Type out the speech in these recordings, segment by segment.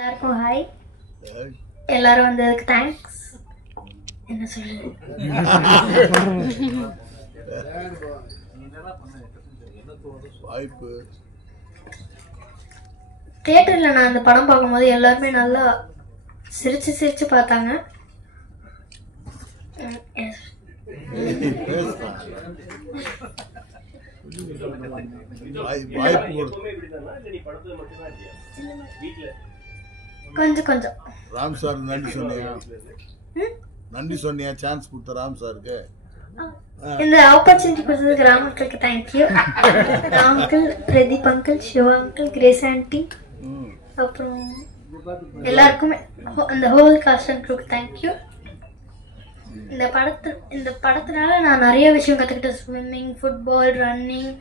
எல்லாருக்கும் ஹாய். எல்லாரும் வந்ததுக்கு தேங்க்ஸ். என்ன சொல்றது, தியேட்டரில் நான் இந்த படம் பார்க்கும்போது எல்லாருமே நல்லா சிரிச்சு சிரிச்சு பார்த்தாங்க. கொஞ்சம் கொஞ்சம் ராம் சார் நன்றி சொன்னியா? நன்றி சொன்னியா? சான்ஸ் கொடுத்த ராம் சாருக்கு இந்த ஆப்பர்ச்சுனிட்டி கொடுத்ததுக்கு ராம் அங்கிளுக்கு thank you. Ram uncle, Pradeep uncle, Siva uncle, Grace aunty, அப்புறம் எல்லாருக்குமே அந்த ஹோல் காஸ்ட் அண்ட் க்ரூக்கு தேங்க்யூ. இந்த படத்தினால நான் நிறைய விஷயம் கற்றுக்கிட்டேன். Swimming, football, running,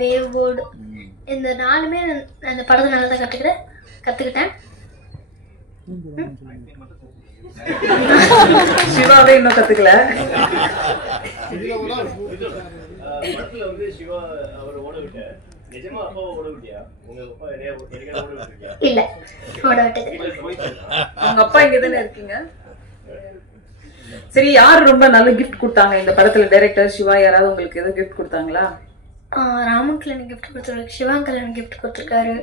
wave board, இந்த நாலுமே அந்த படத்தினால தான் கற்றுக்கிட்டேன். சிவாவே இன்னும் கத்துக்கல. இல்ல, ஓட விட்டது. அவங்க அப்பா இங்கதானே இருக்கீங்க. சரி, யார் ரொம்ப நல்ல கிஃப்ட் கொடுத்தாங்க இந்த படத்துல? டைரக்டர், சிவா, யாராவது உங்களுக்கு எதுவும் கிஃப்ட் கொடுத்தாங்களா? ராமன் எனக்கு கிஃப்ட் கொடுத்துருக்காரு, சிவாங்கல் எனக்கு கிஃப்ட் கொடுத்துருக்காரு.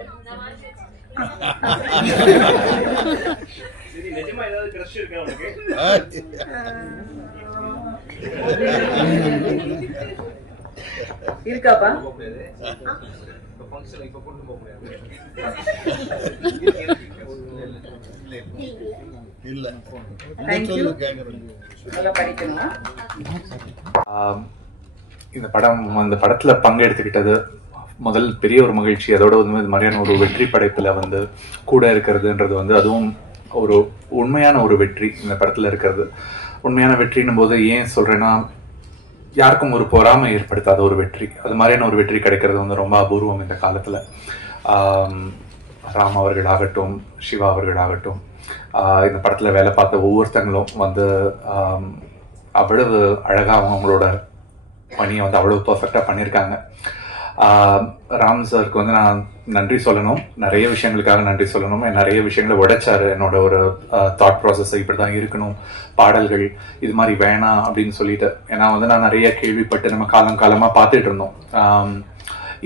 இருக்காப்பா? இல்ல. இந்த படத்துல பங்கெடுத்துக்கிட்டது முதல் பெரிய ஒரு மகிழ்ச்சி. அதோட வந்து இது மாதிரியான ஒரு வெற்றி படைப்புல வந்து கூட இருக்கிறதுன்றது வந்து அதுவும் ஒரு உண்மையான ஒரு வெற்றி. இந்த படத்துல இருக்கிறது உண்மையான வெற்றின்னும் போது ஏன் சொல்றேன்னா, யாருக்கும் ஒரு பொறாமை ஏற்படுத்தாத ஒரு வெற்றி. அது மாதிரியான ஒரு வெற்றி கிடைக்கிறது வந்து ரொம்ப அபூர்வம் இந்த காலத்துல. ராம் அவர்களாகட்டும், சிவா அவர்களாகட்டும், இந்த படத்துல வேலை பார்த்த ஒவ்வொருத்தங்களும் வந்து அவ்வளவு அழகா அவங்களோட பணியை வந்து அவ்வளவு பர்ஃபெக்டா பண்ணியிருக்காங்க. ராம் சாருக்கு வந்து நான் நன்றி சொல்லணும், நிறைய விஷயங்களுக்காக நன்றி சொல்லணும். நிறைய விஷயங்களை உடைச்சாரு. என்னோட ஒரு தாட் ப்ராசஸ் இப்படிதான் இருக்கணும், பாடல்கள் இது மாதிரி வேணாம் அப்படின்னு சொல்லிட்டு. ஏன்னா வந்து நான் நிறைய கேள்விப்பட்டு நம்ம காலமா பார்த்துட்டு இருந்தோம்.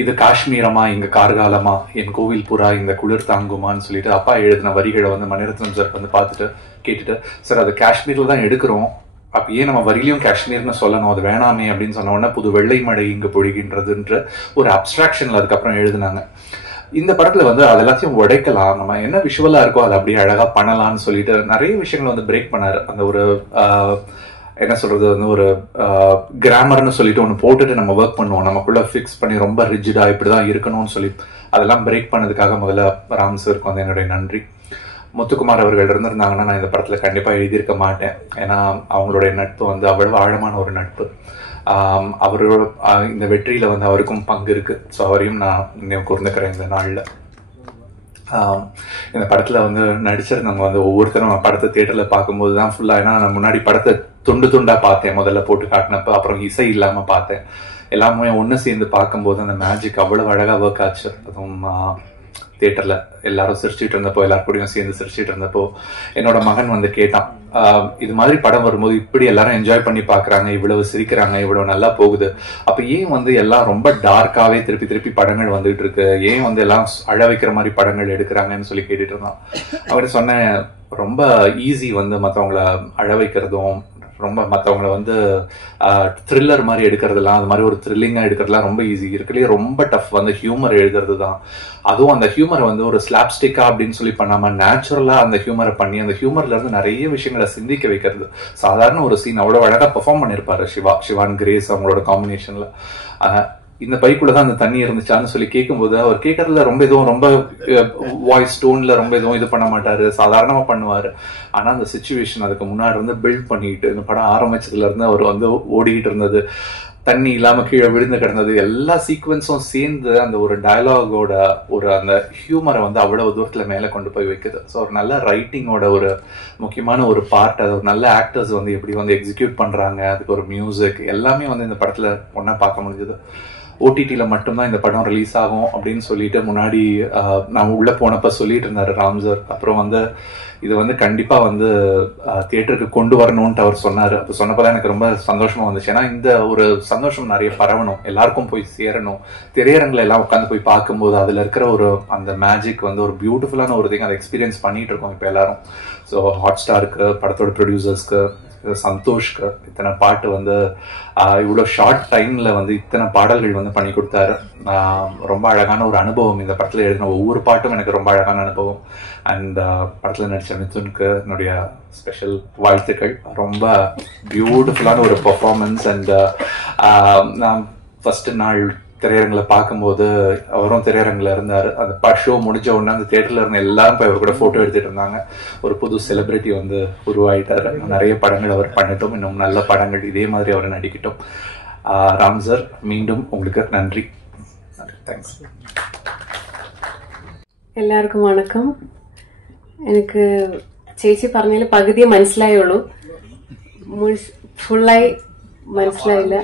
இது காஷ்மீரமா, இங்க கார்காலமா, என் கோவில் புறா இந்த குளிர் தாங்குமான்னு சொல்லிட்டு அப்பா எழுதின வரிகளை வந்து மணிரத்னம் சார் வந்து பார்த்துட்டு கேட்டுட்டு, சார் அது காஷ்மீர்ல தான் எடுக்கிறோம், அப்ப ஏன் நம்ம வரியிலையும் காஷ்மீர்னு சொல்லணும், அது வேணாமே அப்படின்னு சொன்ன உடனே புது வெள்ளை மழை இங்கு பொழிகின்றதுன்ற ஒரு அப்டிராக்ஷன்ல அதுக்கப்புறம் எழுதினாங்க. இந்த படத்துல வந்து அது எல்லாத்தையும் உடைக்கலாம், நம்ம என்ன விஷுவலா இருக்கோ அதை அப்படியே அழகா பண்ணலாம்னு சொல்லிட்டு நிறைய விஷயங்களை வந்து பிரேக் பண்ணாரு. அந்த ஒரு என்ன சொல்றது, வந்து ஒரு கிராமர்னு சொல்லிட்டு ஒன்று போட்டுட்டு நம்ம ஒர்க் பண்ணுவோம், நமக்குள்ள ஃபிக்ஸ் பண்ணி ரொம்ப ரிஜிடா இப்படிதான் இருக்கணும்னு சொல்லி அதெல்லாம் பிரேக் பண்ணதுக்காக முதல்ல ராம் சாருக்கு வந்து என்னுடைய நன்றி. முத்துக்குமார் அவர்கள் இருந்திருந்தாங்கன்னா நான் இந்த படத்துல கண்டிப்பா எழுதியிருக்க மாட்டேன். ஏன்னா அவங்களுடைய நட்பு வந்து அவ்வளவு ஆழமான ஒரு நட்பு. அவரோட இந்த வெற்றியில வந்து அவருக்கும் பங்கு இருக்கு. ஸோ அவரையும் நான் நினைவு கூர்ந்துக்கிறேன் இந்த நாள்ல. இந்த படத்துல வந்து நடிச்சிருந்தவங்க வந்து ஒவ்வொருத்தரும் படத்தை தியேட்டர்ல பார்க்கும்போது தான் ஃபுல்லா, ஏன்னா நான் முன்னாடி படத்தை துண்டு துண்டா பார்த்தேன் முதல்ல போட்டு காட்டினப்ப, அப்புறம் இசை இல்லாம பார்த்தேன். எல்லாமே ஒன்று சேர்ந்து பார்க்கும்போது அந்த மேஜிக் அவ்வளவு அழகா ஒர்க் ஆச்சு. அதுவும் தியேட்டர்ல எல்லாரும் சிரிச்சுட்டு இருந்தப்போ, எல்லாருக்கூடையும் சேர்ந்து சிரிச்சுட்டு இருந்தப்போ என்னோட மகன் வந்து கேட்டான், இது மாதிரி படம் வரும்போது இப்படி எல்லாரும் என்ஜாய் பண்ணி பாக்குறாங்க, இவ்வளவு சிரிக்கிறாங்க, இவ்வளவு நல்லா போகுது, அப்ப ஏன் வந்து எல்லாம் ரொம்ப டார்க்காவே திருப்பி படங்கள் வந்துட்டு இருக்கு, ஏன் வந்து எல்லாம் அழ வைக்கிற மாதிரி படங்கள் எடுக்கிறாங்கன்னு சொல்லி கேட்டுட்டு இருந்தான். அவர்கிட்ட சொன்னேன், ரொம்ப ஈஸி வந்து மற்றவங்கள அழ வைக்கிறதும், ரொம்ப மற்றவங்களை வந்து த்ரில்லர் மாதிரி எடுக்கிறதுலாம், அது மாதிரி ஒரு த்ரில்லிங்கா எடுக்கிறதுலாம் ரொம்ப ஈஸி. இருக்குல்லையே ரொம்ப டஃப் வந்து ஹியூமர் எழுதுறது தான். அதுவும் அந்த ஹியூமரை வந்து ஒரு ஸ்லாப்ஸ்டிக்கா அப்படின்னு சொல்லி பண்ணாம நேச்சுரலா அந்த ஹியூமரை பண்ணி அந்த ஹியூமர்ல இருந்து நிறைய விஷயங்களை சிந்திக்க வைக்கிறது. சாதாரண ஒரு சீன் அவ்வளவு அழகா பெர்ஃபார்ம் பண்ணிருப்பாரு சிவான் கிரேஸ் அவங்களோட காம்பினேஷன்ல. இந்த பைக்குள்ளதான் அந்த தண்ணி இருந்துச்சான்னு சொல்லி கேட்கும்போது அவர் கேட்கறதுல ரொம்ப வாய்ஸ் டோன்ல ரொம்ப எதுவும் இது பண்ண மாட்டாரு, சாதாரணமா பண்ணுவாரு. ஆனா அந்த சிச்சுவேஷன் அதுக்கு முன்னாடி இருந்து பில்ட் பண்ணிட்டு இந்த படம் ஆரம்பிச்சதுல இருந்து அவர் வந்து ஓடிக்கிட்டு இருந்தது, தண்ணி இல்லாம கீழே விழுந்து கிடந்தது, எல்லா சீக்வன்ஸும் சேர்ந்து அந்த ஒரு டயலாகோட ஒரு அந்த ஹியூமரை வந்து அவ்வளவு தூரத்துல மேல கொண்டு போய் வைக்குது. ஸோ ஒரு நல்ல ரைட்டிங்கோட ஒரு முக்கியமான ஒரு பார்ட், அது ஒரு நல்ல ஆக்டர்ஸ் வந்து எப்படி வந்து எக்ஸிக்யூட் பண்றாங்க, அதுக்கு ஒரு மியூசிக் எல்லாமே வந்து இந்த படத்துல ஒன்னா பார்க்க முடிஞ்சது. ஓடிடியில மட்டும்தான் இந்த படம் ரிலீஸ் ஆகும் அப்படின்னு சொல்லிட்டு முன்னாடி நான் உள்ள போனப்ப சொல்லிட்டு இருந்தாரு ராம் சார். அப்புறம் வந்து இது வந்து கண்டிப்பா வந்து தியேட்டருக்கு கொண்டு வரணும்ட்டு அவர் சொன்னாரு. அப்ப சொன்னப்பதான் எனக்கு ரொம்ப சந்தோஷமா வந்துச்சு. ஏன்னா இந்த ஒரு சந்தோஷம் நிறைய பரவணும், எல்லாருக்கும் போய் சேரணும். திரையரங்குல எல்லாம் உட்காந்து போய் பார்க்கும்போது அதுல இருக்கிற ஒரு அந்த மேஜிக் வந்து ஒரு பியூட்டிஃபுல்லான ஒரு திங் அதை எக்ஸ்பீரியன்ஸ் பண்ணிட்டு இருக்கோம் இப்ப எல்லாரும். ஸோ ஹாட் ஸ்டாருக்கு, படத்தோட ப்ரொடியூசர்ஸ்க்கு, சந்தோஷ்க்கு இத்தனை பாட்டு வந்து இவ்வளோ ஷார்ட் டைம்ல வந்து இத்தனை பாடல்கள் வந்து பண்ணி கொடுத்தாரு. ரொம்ப அழகான ஒரு அனுபவம். இந்த படத்துல எழுதின ஒவ்வொரு பாட்டும் எனக்கு ரொம்ப அழகான அனுபவம். அண்ட் படத்துல நடிச்ச மிதுனுக்கு என்னுடைய ஸ்பெஷல் வாழ்த்துக்கள். ரொம்ப பியூட்டிஃபுல்லான ஒரு பெர்ஃபார்மன்ஸ். அண்ட் நான் ஃபர்ஸ்ட் நாள் திரையரங்குல பார்க்கும்போது அவரும் திரையரங்குல இருந்தாரு. அந்த ஷோ முடிஞ்ச உடனே அந்த தியேட்டர்ல இருந்த எல்லாரும் போய் அவர் கூட போட்டோ எடுத்துட்டு இருந்தாங்க. ஒரு புது செலிபிரிட்டி வந்து உருவாயிட்டாரு. நிறைய படங்கள் அவர் பண்ணட்டும், இன்னும் நல்ல படங்கள் இதே மாதிரி அவர் நடிக்கட்டும். ராம் சார், மீண்டும் உங்களுக்கு நன்றி. தேங்க்ஸ். എല്ലാവർക്കും വണക്കം. എനിക്ക് ചേച്ചി പറഞ്ഞതിൽ പകുതിയെ മനസ്സിലായുള്ളൂ, ഫുള്ളായി മനസ്സിലായില്ല.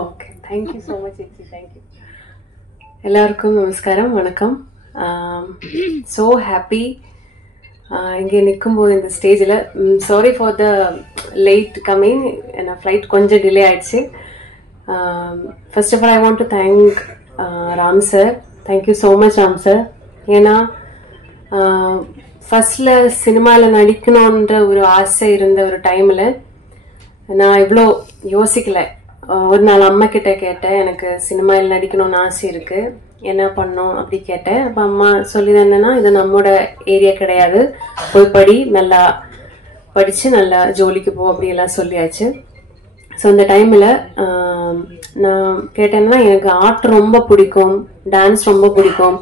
Okay, thank you so much ചേച്ചി, താങ്ക് യു. எல்லாருக்கும் நமஸ்காரம், வணக்கம். ஸோ ஹாப்பி இங்கே நிற்கும்போது இந்த ஸ்டேஜில். Sorry for the late coming, என்ன ஃப்ளைட் கொஞ்சம் டிலே ஆயிடுச்சு. First of all I want to thank Ram sir. Thank you so much Ram sir. ஏன்னா ஃபர்ஸ்ட்ல சினிமாவில் நடிக்கணுன்ற ஒரு ஆசை இருந்த ஒரு டைமில் நான் இவ்வளோ யோசிக்கல. ஒரு நாள் அம்மா கிட்ட கேட்டேன், எனக்கு சினிமாவில் நடிக்கணும்னு ஆசை இருக்கு, என்ன பண்ணோம் அப்படி கேட்டேன். அப்போ அம்மா சொல்லிதான் என்னன்னா, இது நம்மளோட ஏரியா கிடையாது, போய் படி, நல்லா படிச்சு நல்லா ஜோலிக்கு போ அப்படியெல்லாம் சொல்லியாச்சு. ஸோ அந்த டைமில் நான் கேட்டேன்னா, எனக்கு ஆர்ட் ரொம்ப பிடிக்கும், டான்ஸ் ரொம்ப பிடிக்கும்,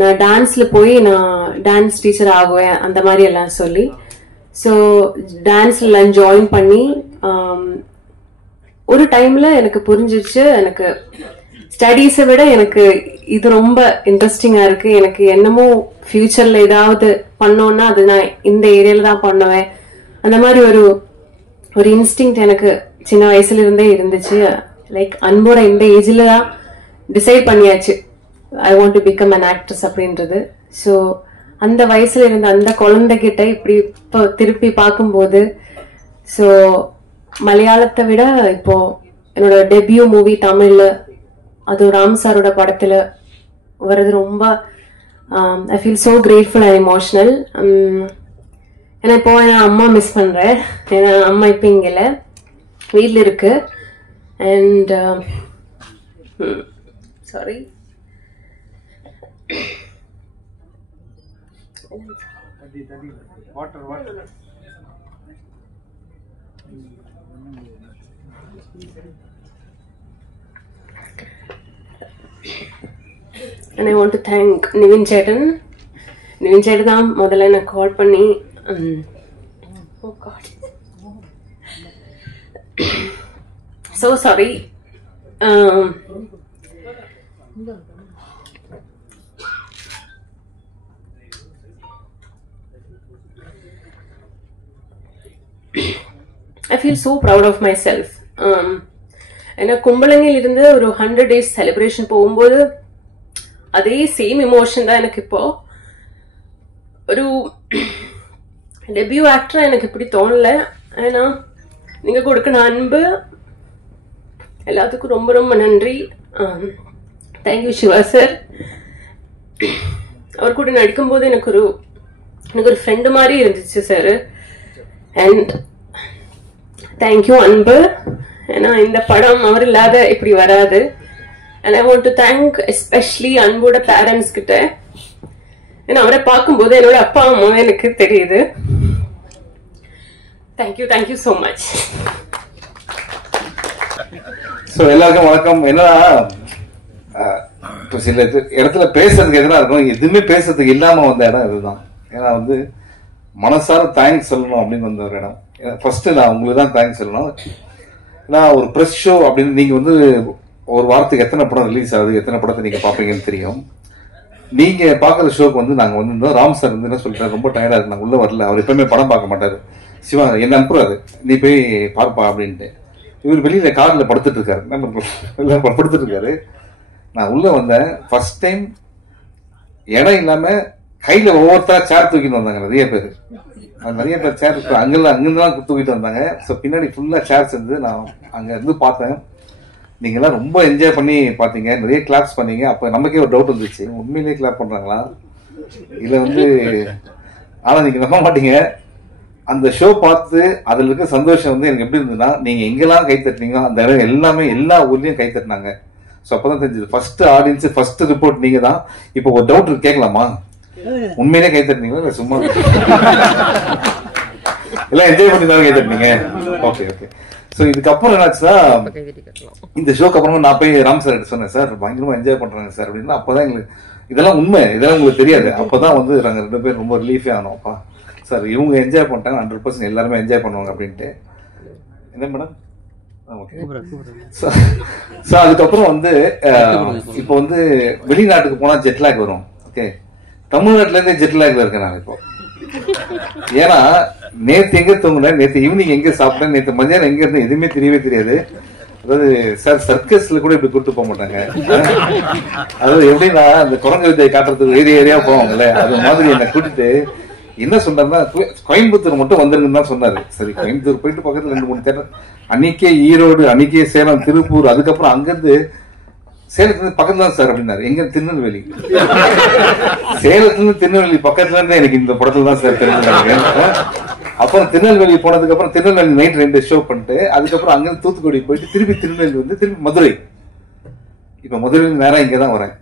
நான் டான்ஸ்ல போய் நான் டான்ஸ் டீச்சர் ஆகுவேன் அந்த மாதிரி எல்லாம் சொல்லி. ஸோ டான்ஸ்ல ஜாயின் பண்ணி ஒரு டைம்ல எனக்கு புரிஞ்சிச்சு, எனக்கு ஸ்டடீஸை விட எனக்கு இது ரொம்ப இன்ட்ரெஸ்டிங்கா இருக்கு. எனக்கு என்னமோ ஃபியூச்சர்ல ஏதாவது பண்ணோம்னா அது நான் இந்த ஏரியால தான் பண்ணுவேன். அந்த மாதிரி ஒரு இன்ஸ்டிங் எனக்கு சின்ன வயசுல இருந்தே இருந்துச்சு. லைக் அன்போட இந்த ஏஜ்ல தான் டிசைட் பண்ணியாச்சு, ஐ want to become an actress அப்படின்றது. ஸோ அந்த வயசுல இருந்த அந்த குழந்தைகிட்ட இப்படி இப்போ திருப்பி பார்க்கும்போது, ஸோ மலையாளத்தை விட இப்போ என்னோட டெபியூ மூவி தமிழ்ல அது ராம் சாரோட படத்துல வர்றது ரொம்ப I feel so grateful and emotional. ஏன்னா இப்போ நான் அம்மா மிஸ் பண்றேன். ஏன்னா அம்மா இப்போ இங்க இல்லை, வீட்டில் இருக்கு. And sorry, and I want to thank Nivin Chetan. Nivin Chetan தான் முதல்ல நான் கால் பண்ணி, oh god, so sorry. I feel so proud of myself. ஏன்னா கும்பலங்கில் இருந்து ஒரு 100 days செலிப்ரேஷன் போகும்போது அதே சேம் எமோஷன் தான் எனக்கு இப்போ. ஒரு டெபியூ ஆக்டரா எனக்கு இப்படி தோணல. ஏன்னா நீங்க கொடுக்கிற அன்பு எல்லாத்துக்கும் ரொம்ப ரொம்ப நன்றி. Thank you Siva sir. அவர் கூட நடிக்கும் போது எனக்கு ஒரு ஃப்ரெண்டு மாதிரி இருந்துச்சு சார். அண்ட் தேங்க்யூ அன்பு. ஏன்னா இந்த படம் அவர் இல்லாத இப்படி வராது. And I want to thank especially அன்போட பேரண்ட்ஸ் கிட்ட. ஏன்னா அவரை பார்க்கும்போது என்னோட அப்பா அம்மாவே எனக்கு தெரியுது. Thank you so much. ஸோ எல்லாருக்கும் வணக்கம். என்னன்னா இப்போ சில இடத்துல பேசுறதுக்கு எதுனா இருக்கும், எதுவுமே பேசுறதுக்கு இல்லாம வந்த இடம் இதுதான். ஏன்னா வந்து மனசார தேங்க்ஸ் சொல்லணும் அப்படின்னு வந்த ஒரு இடம். ஃபர்ஸ்ட் நான் உங்களுக்கு தான் தேங்க்ஸ் சொல்லணும். ஏன்னா ஒரு ப்ரெஸ் ஷோ அப்படின்னு நீங்க வந்து ஒரு வாரத்துக்கு எத்தனை படம் ரிலீஸ் ஆகுது, எத்தனை படத்தை நீங்க பாப்பீங்கன்னு தெரியும். நீங்க பாக்குற ஷோக்கு வந்து நாங்க வந்து ராம் சார் வந்து என்ன சொல்றாரு, ரொம்ப டயர்டா இருக்கு, நாங்க உள்ள வரல. அவர் எப்பவுமே படம் பார்க்க மாட்டாரு. சிவா என்ன அனுப்புறாரு, நீ போய் பார்ப்பா அப்படின்ட்டு. இவர் வெளியில கார்ல படுத்துட்டு இருக்காரு, படுத்துட்டு இருக்காரு. நான் உள்ள வந்தேன். ஃபர்ஸ்ட் டைம் இடம் இல்லாம கையில ஒவ்வொருத்தரா சேர் தூக்கிட்டு வந்தாங்க. நிறைய பேர் சேர் அங்கிருந்துலாம் தூக்கிட்டு வந்தாங்க. ஸோ பின்னாடி ஃபுல்லா சேர்ஸ் இருந்து நான் அங்க இருந்து பார்த்தேன். நீங்க எல்லாம் ரொம்ப என்ஜாய் பண்ணி பாத்தீங்க, நிறைய கிளாப்ஸ் பண்ணீங்க. அப்ப நமக்கே ஒரு டவுட் வந்துச்சு, உண்மையிலேயே கிளாப் பண்றாங்களா இல்ல வந்து. ஆனா நீங்க நம்ப மாட்டீங்க, அந்த ஷோ பார்த்து அதுல இருக்க சந்தோஷம் வந்து எனக்கு எப்படி இருந்ததுன்னா, நீங்க எங்கெல்லாம் கை தட்டினீங்களோ அந்த இடம் எல்லாமே எல்லா ஊர்லயும் கை தட்டினாங்க. ஸோ அப்பதான் தெரிஞ்சது ஃபர்ஸ்ட் ஆடியன்ஸ் ஃபர்ஸ்ட் ரிப்போர்ட் நீங்க தான். இப்போ ஒரு டவுட் கேட்கலாமா, உண்மையிலே கை தட்டினீங்களா இல்ல சும்மா எல்லாம் என்ஜாய் பண்ணி தான் கை தட்டினீங்க? Okay okay. ஸோ இதுக்கப்புறம் என்னாச்சுன்னா, இந்த ஷோக்கு அப்புறமா நான் போய் ராம் சார் கிட்ட சொன்னேன், சார் பயங்கரமா என்ஜாய் பண்றாங்க சார் அப்படின்னா. அப்பதான் எங்களுக்கு இதெல்லாம் உண்மை, இதெல்லாம் உங்களுக்கு தெரியாது. அப்பதான் வந்து நாங்கள் 2 பேரும் ரொம்ப ரிலீஃபே ஆனோம்ப்பா. சார் இவங்க என்ஜாய் பண்ணிட்டாங்க, 100% எல்லாருமே என்ஜாய் பண்ணுவாங்க அப்படின்ட்டு. என்ன மேடம்? ஸோ அதுக்கப்புறம் வந்து இப்போ வந்து வெளிநாட்டுக்கு போனா ஜெட்லாக் வரும். ஓகே, தமிழ்நாட்டுல இருந்தே ஜெட்லாக்ல இருக்கேன் நான் இப்போ. ஏன்னா நேத்து எங்க தூங்குனேன், நேத்து ஈவினிங் எங்க சாப்பிட்டேன், நேத்து மதியானம் எங்க இருந்தேன் எதுவுமே தெரியவே தெரியாது. அதாவது சார் சர்க்கஸ்ல கூட இப்படி கூட்டு போக மாட்டாங்க. அதாவது எப்படின்னா அந்த குரங்கு வித்தை காட்டுறதுக்கு ஏரியா போவாங்கல்ல, அது மாதிரி என்னை கூட்டிட்டு என்ன சொன்னாருன்னா, கோயம்புத்தூர் மட்டும் வந்துருங்கன்னு தான் சொன்னாரு. சரி, கோயம்புத்தூர் போயிட்டு பக்கத்துல 2-3 தேட்டர், அன்னைக்கே ஈரோடு, அன்னைக்கே சேலம், திருப்பூர், அதுக்கப்புறம் அங்கிருந்து சேலத்துல இருந்து பக்கத்துல தான் சார் அப்படின்னாரு. எங்க? திருநெல்வேலி. சேலத்துல இருந்து திருநெல்வேலி பக்கத்துல இருந்து எனக்கு இந்த படத்துல தான் சார் தெரிஞ்சுட்டாங்க. அப்புறம் திருநெல்வேலி போனதுக்கு அப்புறம் திருநெல்வேலி நைட் 2 ஷோ பண்ணிட்டு அதுக்கப்புறம் அங்கிருந்து தூத்துக்குடி போயிட்டு திருப்பி திருநெல்வேலி வந்து திருப்பி மதுரை. இப்ப மதுரையில நேரம் இங்கதான் வரேன்.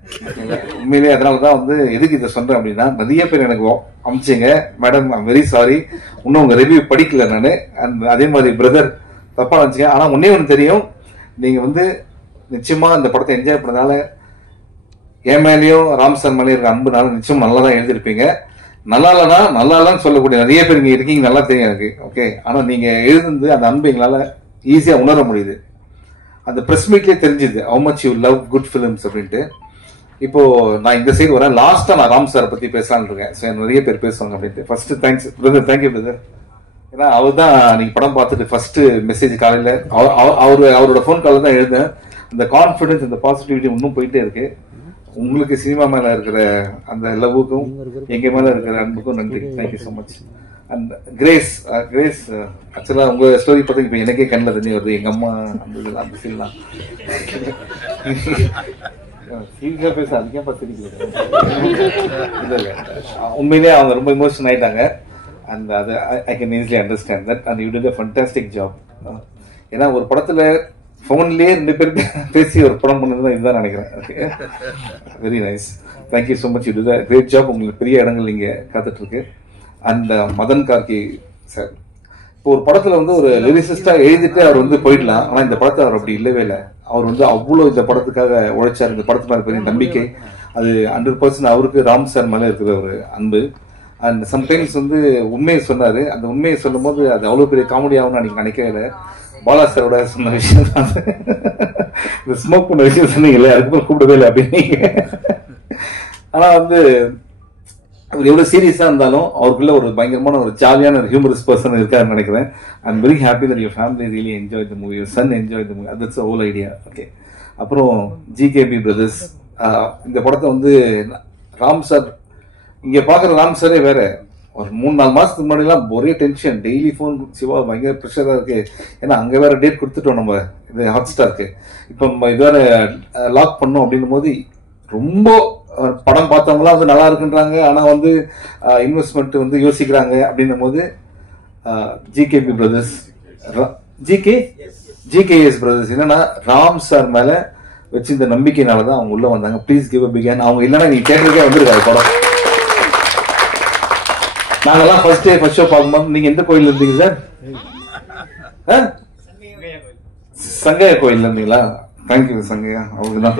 உண்மையிலேயே அதனாலதான் வந்து எதுக்கு இதை சொல்றேன் அப்படின்னா, நிறைய பேர் எனக்கு அமிச்சிங்க, மேடம் ஐம் வெரி சாரி, இன்னும் உங்க ரிவ்யூ படிக்கல நானு. அதே மாதிரி பிரதர் தப்பா நினைச்சீங்க. ஆனா ஒன்னே ஒண்ணு தெரியும், நீங்க வந்து நிச்சயமா இந்த படத்தை என்ஜாய் பண்ணதால என் மேலேயும் ராம் சார் மேலேயும் இருக்க அன்புனால நிச்சயம் நல்லா தான் எழுதிருப்பீங்க. நல்லா இல்லைன்னா நல்லா இல்லைன்னு சொல்லக்கூடிய நிறைய பேர் இங்க இருக்கீங்க, நல்லா தெரியும் எனக்கு. ஓகே, ஆனா நீங்க எழுதுந்து அந்த அன்பு எங்களால ஈஸியா உணர முடியுது. அந்த பிரஸ் மீட்லயே தெரிஞ்சுது how much you love good films அப்படின்ட்டு. இப்போ நான் இந்த சைடு வரேன். லாஸ்டா நான் ராம் சாரை பத்தி பேசலான்னு இருக்கேன், நிறைய பேர் பேசுவாங்க அப்படின்ட்டு. First thanks brother, thank you brother. ஏன்னா அவர் தான் நீங்க படம் பார்த்துட்டு ஃபர்ஸ்ட் மெசேஜ் காலையில அவரோட போன் கால தான் எழுந்தேன். அந்த கான்பிடன்ஸ், அந்த பாசிட்டிவிட்டி இன்னும் போயிட்டே இருக்கு. உங்களுக்கு சினிமா மேல இருக்கிற அந்த லவ்வுக்கும் எங்க மேல இருக்கிற அன்புக்கும் நன்றி. Thank you so much. And grace ஆக்சுவலா உங்க ஸ்டோரி பார்த்தா இப்ப எனக்கே கண்ணில் தண்ணி வருது. எங்க அம்மா அந்த ஃபீல்லாம் பேச அதிகம் பார்த்து உண்மையிலேயே அவங்க ரொம்ப இமோஷன் ஆயிட்டாங்க. அண்ட் அது I can easily understand that. And you did a fantastic job. ஏன்னா ஒரு படத்துல போன்லயே 2 பேர் பேசி ஒரு படம் பண்ணதுதான் இதுதான் நினைக்கிறேன். Very nice, thank you so much. You did a great job. உங்களுக்கு பெரிய இடங்கள் இங்க காத்துட்டு இருக்கு. அண்ட் மதன் கார்கி சார், இப்போ ஒரு படத்துல வந்து ஒரு லிரிசிஸ்டா எழுதிட்டு அவர் வந்து போயிடலாம். ஆனா இந்த படத்தை அவர் அப்படி இல்லவே இல்லை. அவர் வந்து அவ்வளவு இந்த படத்துக்காக உழைச்சார். இந்த படத்து மேல பெரிய நம்பிக்கை, அது 100% அவருக்கு ராம் சார் மேல இருக்கிற ஒரு அன்பு. அண்ட் சம்டைம்ஸ் வந்து உண்மையை சொன்னாரு. அந்த உண்மையை சொல்லும் போது அது அவ்வளவு பெரிய காமெடி ஆகும்னு அன்னைக்கு நினைக்கவே இல்லை. பாலா சாரோட சொன்ன விஷயம் தான், இந்த ஸ்மோக் பண்ண விஷயம் சொன்னீங்கல்ல, அதுக்கு கூப்பிடவே இல்லை அப்படின்னு. ஆனா வந்து அவர் எவ்வளவு சீரியஸா இருந்தாலும் அவருக்குள்ள ஒரு பயங்கரமான ஒரு ஜாலியான ஒரு ஹியூமரஸ் பர்சன் இருக்காருன்னு நினைக்கிறேன். I am very happy that your family really enjoy the movie, your son enjoy the movie. That's whole idea. Okay, அப்புறம் ஜிகேபி பிரதர்ஸ், இந்த படத்தை வந்து ராம் சார் இங்க பாக்குற ராம் சாரே வேற. ஒரு 3-4 மாசத்துக்கு முன்னாடி எல்லாம் ஒரே டென்ஷன், டெய்லி போன், சிவா பயங்கர ப்ரெஷரா இருக்கு. ஏன்னா அங்க வேற டேட் கொடுத்துட்டோம் நம்ம இது ஹாட் ஸ்டாருக்கு. இப்ப இது வேற லாக் பண்ணோம் அப்படின்னும் போது ரொம்ப படம் பார்த்தவங்களாம் வந்து நல்லா இருக்குன்றாங்க. ஆனா வந்து இன்வெஸ்ட்மெண்ட் வந்து யோசிக்கிறாங்க அப்படின்னும் போது ஜிகேபி பிரதர்ஸ், ஜிகேஎஸ் பிரதர்ஸ் என்னன்னா ராம் சார் மேல வச்சு இந்த நம்பிக்கையினாலதான் அவங்க உள்ள வந்தாங்க. Please give a big hand. அவங்க இல்லைன்னா நீங்க தேட்டருக்கே வந்திருக்காரு படம். நாங்கெல்லாம் ஃபர்ஸ்ட் ஷோ பார்க்கும்போது நீங்க எந்த கோயில் இருந்தீங்க சார்? சங்கையா கோயில் இருந்தீங்களா? தேங்க்யூ சங்கையா, அவருக்கு தான்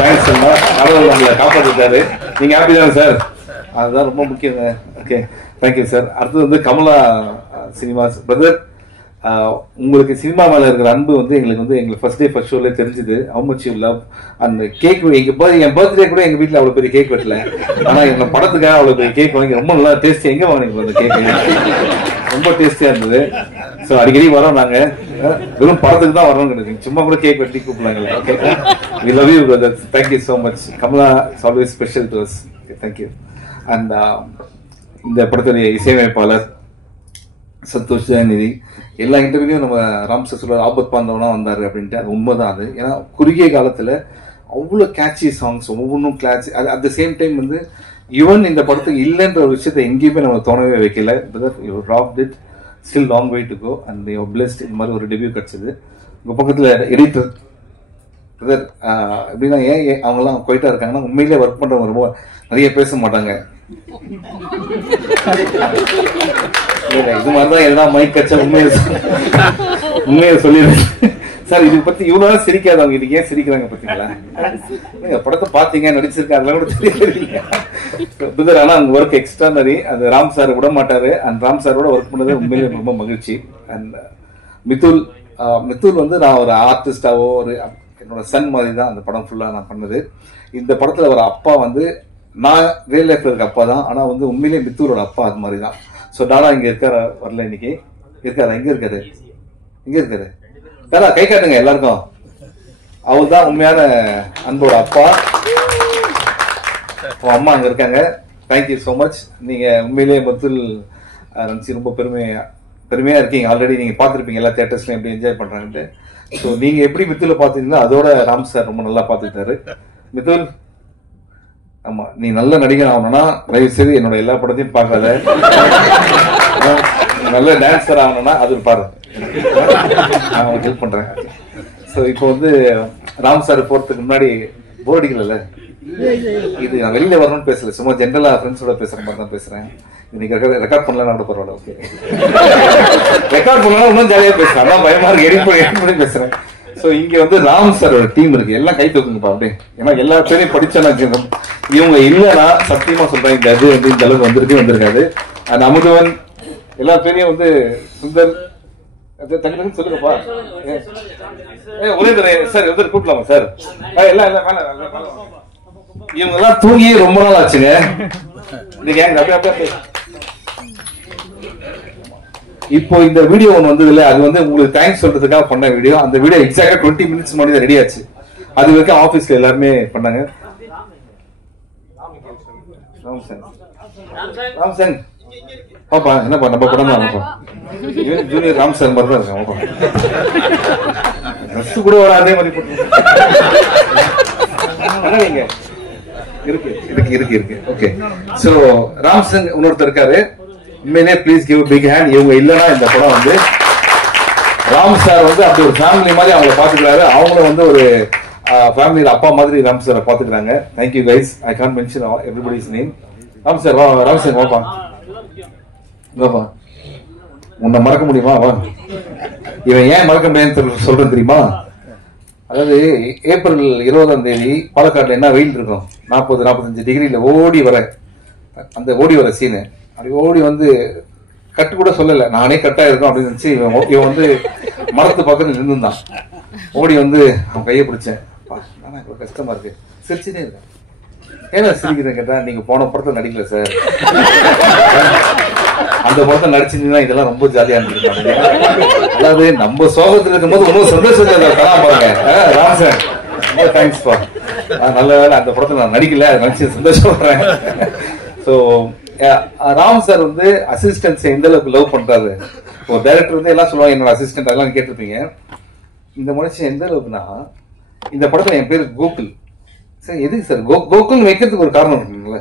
தேங்க்ஸ் சொல்லலாம். கடவுள் உங்களை காப்பாற்றிட்டாரு. நீங்க ஹாப்பி தானே சார்? அதுதான் ரொம்ப முக்கியங்க. Okay, thank you sir. அடுத்தது வந்து கமலா சினிமாஸ் பிரதர், உங்களுக்கு சினிமா மேல இருக்கிற அன்பு வந்து எங்களுக்கு வந்து எங்களுக்கு ஃபர்ஸ்ட் ஷோல தெரிஞ்சுது. how much you love. அந்த கேக் என் பர்த்டே கூட எங்க வீட்டுல அவ்வளவு பெரிய கேக் வெட்டல. ஆனா எங்க படத்துக்காக அவ்வளவு பெரிய கேக் வாங்கி ரொம்ப நல்லா டேஸ்டி. எங்க வாங்கினீங்க அந்த கேக்? ரொம்ப டேஸ்டியா இருந்தது. ஸோ அடிக்கடி வரோம் நாங்க. வெறும் படத்துக்கு தான் வரணும் கிடையாது, சும்மா கூட கேக் வெட்டி கூப்பிடலாங்களா? Okay, we love you brother, thank you so much. Kamala is always special to us. Okay, thank you. And இந்த படத்துடைய இசையமைப்பாளர் சந்தோஷ் ஜெயநிதி, எல்லா இன்டர்வியூலையும் நம்ம ராம் சார் சொல்ற ஆபத் பாந்தவனா வந்தாரு அப்படின்ட்டு, அது உண்மைதான். அது ஏன்னா குறுகிய காலத்துல அவ்வளவு கேட்சி சாங்ஸ், ஒவ்வொன்றும் class. At the same time வந்து ஈவன் இந்த படத்துக்கு இல்லைன்ற ஒரு விஷயத்தை எங்கேயுமே நம்ம தோணவே வைக்கல. Rock did still long way to go and you blessed. இந்த மாதிரி ஒரு டெபியூ கிடைச்சது. உங்க பக்கத்துல எடிட்டர் பிரதர் எப்படின்னா, ஏன் அவங்கெல்லாம் போயிட்டா இருக்காங்கன்னா, உண்மையிலே ஒர்க் பண்றவங்க ரொம்ப நிறைய பேச மாட்டாங்க. இது மாதிரிதான் எதனா மைக் கச்சா உண்மையை சொல்லிடுறேன் சார். இது பத்தி இவ்வளவு சிரிக்காதவங்க இதுக்கு ஏன் சிரிக்கிறாங்க பாத்தீங்களா? நீங்க படத்தை பாத்தீங்க, நடிச்சிருக்காங்க, அதெல்லாம் கூட தெரியல. ஆனா அவங்க ஒர்க் எக்ஸ்ட்ரானரி. அது ராம் சார் விட மாட்டாரு. அந்த ராம் சாரோட ஒர்க் பண்ணது உண்மையிலே ரொம்ப மகிழ்ச்சி. அண்ட் மித்துல் வந்து நான் ஒரு ஆர்டிஸ்டாவோ ஒரு என்னோட சன் மாதிரி தான் அந்த படம் ஃபுல்லா நான் பண்ணது. இந்த படத்துல ஒரு அப்பா வந்து நான் ரியல் லைஃப்ல இருக்க அப்பா தான், ஆனா வந்து உண்மையிலேயே மித்தூரோட அப்பா அது மாதிரி தான். ஸோ டாடா இங்க இருக்காரு, வரல இன்னைக்கு. இருக்காரா? எங்க இருக்காரு? எங்க இருக்காரு? டாடா கை காட்டுங்க எல்லாருக்கும். அவர் தான் உண்மையான அன்போட அப்பா. அம்மா அங்க இருக்காங்க. Thank you so much. நீங்க உண்மையிலேயே மித்துல் நினைச்சு ரொம்ப பெருமையா இருக்கீங்க. ஆல்ரெடி நீங்க பாத்துருப்பீங்க எல்லா தியேட்டர்ஸ்லயும் எப்படி என்ஜாய் பண்றாங்கன்ட்டு. ஸோ நீங்க எப்படி மித்துல பாத்தீங்கன்னா அதோட ராம் சார் ரொம்ப நல்லா பாத்துக்கிட்டாரு. மித்துல், ஆமா, நீ நல்ல நடிகர் ஆகணும்னா தயவு செய்து என்னோட எல்லா படத்தையும் பார்க்காத. நல்ல டான்ஸர் ஆகணும்னா அது பாரு, நான் ஹெல்ப் பண்றேன். ஸோ இப்போ வந்து ராம் சார் போறதுக்கு முன்னாடி போர் அடிக்கல. இது நான் வெளியில வரணும்னு பேசல, சும்மா ஜென்ரலா ஃப்ரெண்ட்ஸோட பேசுற மாதிரி தான் பேசுறேன். இன்னைக்கு ரெக்கார்ட் பண்ணலாம் கூட பரவாயில்ல. ஓகே, ரெக்கார்ட் பண்ணலாம் இன்னும் ஜாலியா பேசுறேன். அதான் பயமா இருக்கு, எடிட் பண்ணி பேசுறேன். சோ இங்க வந்து ராம் சாரோட டீம் இருக்கு. எல்லாம் கை தூக்குங்கப்பா அப்படியே. ஏன்னா எல்லா பேரையும் படிச்சா இவங்க இல்லைன்னா சத்தியமா சொல்றேன் இந்த இது வந்து இந்த அளவுக்கு வந்திருக்காது. அந்த அமுதவன் எல்லா பேரையும் வந்து சுந்தர் தனி சொல்லுங்கப்பா. ஒரே சார் எதிர் கூப்பிடலாமா சார்? எல்லாம் இவங்க எல்லாம் தூங்கி ரொம்ப நாள் ஆச்சுங்க. இப்போ இந்த வீடியோ ஒன்று வந்தது இல்ல, அது வந்து உங்களுக்கு தேங்க்ஸ் சொல்றதுக்காக பண்ண வீடியோ. அந்த வீடியோ எக்ஸாக்டா 20 minutes முன்னாடி ரெடி ஆச்சு. அது வரைக்கும் ஆபீஸ்ல எல்லாருமே பண்ணாங்க. ராம்சன் பாப்பா என்னப்பா நம்ம படம் தான் ஜூனியர் ராம்சன் மாதிரி தான் இருக்கான். ட்ரெஸ் கூட ஒரு அதே மாதிரி போட்டு இருக்கு. ஓகே, சோ ராம்சன் இன்னொருத்தர் இருக்காரு. உண்மையிலே ப்ளீஸ் கிவ் பிக் ஹேண்ட். இவங்க இல்லைன்னா இந்த படம் வந்து ராம் சார் வந்து அப்படி ஒரு ஃபேமிலி மாதிரி அவங்கள பாத்துக்கிறாரு. அவங்களும் வந்து ஒரு ஃபேமிலியில அப்பா மாதிரி ராம் சாரை பாத்துக்கிறாங்க. Thank you guys. I can't mention everybody's name. Ram sir வா, ராம் சார் வாப்பா, வாப்பா. உன்னை மறக்க முடியுமா? வா. இவன் ஏன் மறக்க முடியாதுன்னு சொல்றேன் தெரியுமா? அதாவது ஏப்ரல் 20ஆம் தேதி பாலக்காட்டுல என்ன வெயில் இருக்கும், 40-45 டிகிரியில ஓடி வர சீனு. அப்படி ஓடி வந்து கட்டு கூட சொல்லல, நானே கட்டா இருக்கும் அப்படின்னு நினைச்சு இவன் வந்து மரத்து பக்கத்துல இருந்துதான் ஓடி வந்து அவன் கையை பிடிச்சேன். கஷ்டமா இருக்கு, சிரிச்சுட்டே இருக்கேன். ஏன்னா சிரிக்கிறேன் கேட்டா, நீங்க போன படத்துல நடிக்கல சார், அந்த படத்தை நடிச்சிருந்தீங்கன்னா இதெல்லாம் ரொம்ப ஜாலியா இருந்திருக்காங்க. அதாவது நம்ம சோகத்துல இருக்கும்போது ரொம்ப சந்தோஷம் பாருங்க. ராம் சார் ரொம்ப தேங்க்ஸ் பா, நல்ல வேலை அந்த படத்தை நான் நடிக்கல, அதை நினைச்சு சந்தோஷப்படுறேன். ஸோ ராம் சார் வந்து அசிஸ்டன்ஸ் எந்த அளவுக்கு லவ் பண்றாரு. ஒரு டைரக்டர் வந்து எல்லாம் சொல்லுவாங்க என்னோட அசிஸ்டன்ட், அதெல்லாம் கேட்டிருப்பீங்க. இந்த மனுஷன் எந்த அளவுக்குன்னா, இந்த படத்துல என் பேரு கோகுல் சார். எதுக்கு சார் கோகுல் வைக்கிறதுக்கு ஒரு காரணம் இருக்குங்களா?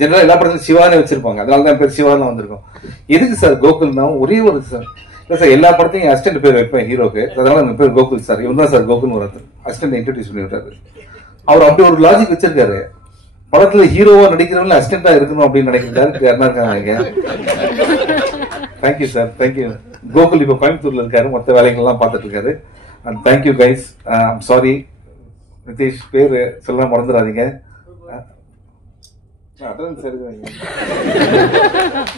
ஜெனரலா எல்லா படத்துலையும் சிவானே வச்சிருப்பாங்க, அதனாலதான் என் பேர் சிவான் வந்திருக்கும். எதுக்கு சார் கோகுல்னா, ஒரே ஒரு சார் இல்ல சார், எல்லா படத்தையும் என் அசிஸ்டன்ட் பேர் வைப்பேன் ஹீரோக்கு, அதனால என் பேர் கோகுல் சார். இவன் தான் சார் கோகுல் வராது, அசிஸ்டன்ட் இன்ட்ரோடியூஸ் பண்ணி விட்டாரு. அவர் அப்படி ஒரு லாஜிக் வச்சிருக்காரு. படத்துல ஹீரோவா நடிக்கிறவங்க அசிஸ்டன்டா இருக்கணும் அப்படின்னு நினைக்கிறாரு. யாருன்னா இருக்காங்க. Thank you sir, thank you. கோகுல் இப்ப கோயம்புத்தூர்ல இருக்காரு, மொத்த வேலைகள்லாம் பார்த்துட்டு இருக்காரு. And thank you guys. I'm sorry Nitish, பேர் சொல்ல மறந்துடாதீங்க.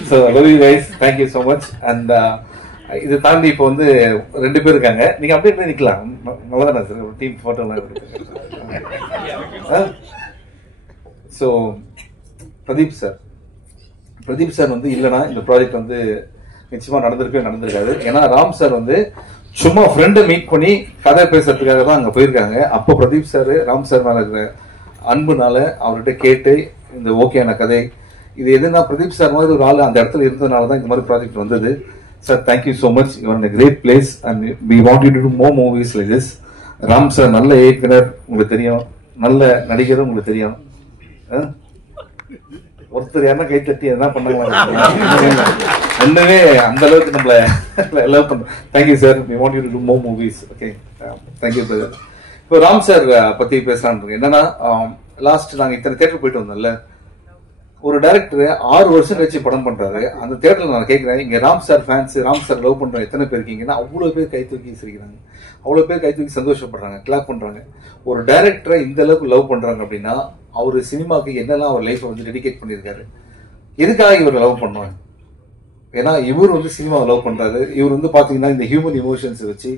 So love you guys, thank you so much. And இது தாண்டி இப்போ வந்து 2 பேர் இருக்காங்க. நீங்க அப்படியே போய் நிக்கலாம், நல்லதானே சார்? ஒரு டீம் போட்டோ எல்லாம் இருக்கு. ஸோ பிரதீப் சார் வந்து இல்லைன்னா இந்த ப்ராஜெக்ட் வந்து நிச்சயமா நடந்திருக்காது. ஏன்னா ராம் சார் வந்து சும்மா ஃப்ரெண்டை மீட் பண்ணி கதை பேசுறதுக்காக தான் அங்க போயிருக்காங்க. அப்போ பிரதீப் சார் ராம் சார் மேல இருக்கிற அன்புனால அவர்கிட்ட கேட்டு இந்த ஓகேயான கதை இது எதுனா பிரதீப் சார் மாதிரி ஒரு ஆள் அந்த இடத்துல இருந்ததுனால தான் இந்த மாதிரி ப்ராஜெக்ட் வந்தது. Sir thank you so much, you are great place and we want you to do more movies like this. Ram sir நல்ல இயக்குனர் உங்களுக்கு தெரியும், நல்ல நடிகரும் உங்களுக்கு தெரியும். ஒருத்தர் யாரா கை தட்டி என்ன பண்ணாங்களா ஒண்ணுமே அந்த அளவுக்கு நம்மள லவ் பண்ண. Thank you sir, we want you to do more movies. Okay thank you brother. இப்போ ராம் சார் பத்தி பேசலான்னு என்னன்னா, லாஸ்ட் நாங்க இத்தனை தியேட்டர் போயிட்டு வந்தோம்ல, ஒரு டைரக்டர் 6 வருஷம் கழிச்சு படம் பண்றாரு. அந்த தியேட்டர்ல நான் கேட்கிறேன், இங்க Ram sir fans, Ram sir love பண்ற எத்தனை பேர் இருக்கீங்கன்னா அவ்வளவு பேர் கை தூக்கி சிரிக்கிறாங்க, அவ்வளவு பேர் கை தூக்கி சந்தோஷப்படுறாங்க, கிளாப் பண்றாங்க. ஒரு டைரக்டரை இந்த அளவுக்கு லவ் பண்றாங்க அப்படின்னா அவரு சினிமாக்கு என்னெல்லாம் அவர் லைஃப் வந்து டெடிகேட் பண்ணிருக்காரு. எதுக்காக இவர் லவ் பண்ணுவாங்க? ஏன்னா இவர் வந்து சினிமாவை லவ் பண்றாரு. இவர் வந்து பாத்தீங்கன்னா இந்த ஹியூமன் இமோஷன்ஸ் வச்சு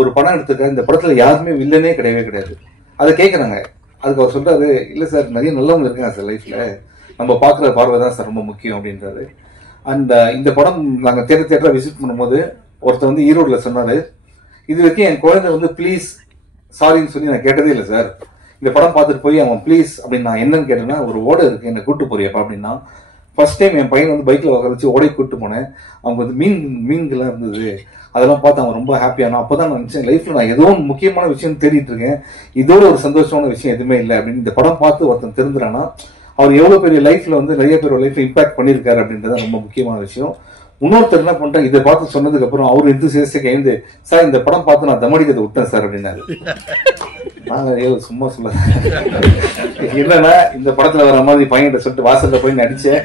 ஒரு படம் எடுத்துக்க, இந்த படத்துல யாருமே வில்லனே கிடையவே கிடையாது. அதை கேட்கறாங்க. அதுக்கு அவர் சொல்றாரு, இல்ல சார் நிறைய நல்லவங்க இருக்காங்க சார் லைஃப்ல, நம்ம பாக்குற பார்வை தான் சார் ரொம்ப முக்கியம் அப்படின்றாரு. அண்ட் இந்த படம் நாங்க தியேட்டரை விசிட் பண்ணும்போது ஒருத்தர் வந்து ஈரோடுல சொன்னாரு, இது வரைக்கும் என் குழந்தை வந்து ப்ளீஸ் சாரின்னு சொல்லி நான் கேட்டதே இல்லை சார். இந்த படம் பார்த்துட்டு போய் அவன் ப்ளீஸ் அப்படின்னு நான் என்னன்னு கேட்டேன்னா, ஒரு ஓடை இருக்கு என்ன கூட்டு போறியப்பா அப்படின்னா, ஃபர்ஸ்ட் டைம் என் பையன் வந்து பைக்ல உட்கார வச்சு ஓடை கூட்டு போனேன். அவங்க வந்து மீன்கள்லாம் இருந்தது, அதெல்லாம் பார்த்து அவன் ரொம்ப ஹாப்பியான. அப்பதான் நான் நினைச்சேன் லைஃப்ல நான் ஏதோ ஒரு முக்கியமான விஷயம் தேடிட்டு இருக்கேன், இதோட ஒரு சந்தோஷமான விஷயம் எதுவுமே இல்லை அப்படின்னு. இந்த படம் பார்த்து ஒருத்தன் தெரிஞ்சுறான்னா அவர் எவ்வளவு பெரிய லைஃப்ல வந்து நிறைய பேர் லைஃப்ல இம்பாக்ட் பண்ணிருக்காரு அப்படின்றது ரொம்ப முக்கியமான விஷயம். இன்னொருத்தர் என்ன பண்ணிட்டா, இதை பார்த்து சொன்னதுக்கு அப்புறம் அவரு எந்தூசியாஸ்டிக் எழுந்து, சார் இந்த படம் பார்த்து நான் தமடிக்கிறத விட்டேன் சார் அப்படின்னாரு. நாங்க சும்மா சொல்ல என்னன்னா, இந்த படத்துல வர மாதிரி பையன்கிட்ட சொல்லிட்டு வாசல்ல போய் நடிச்சேன்.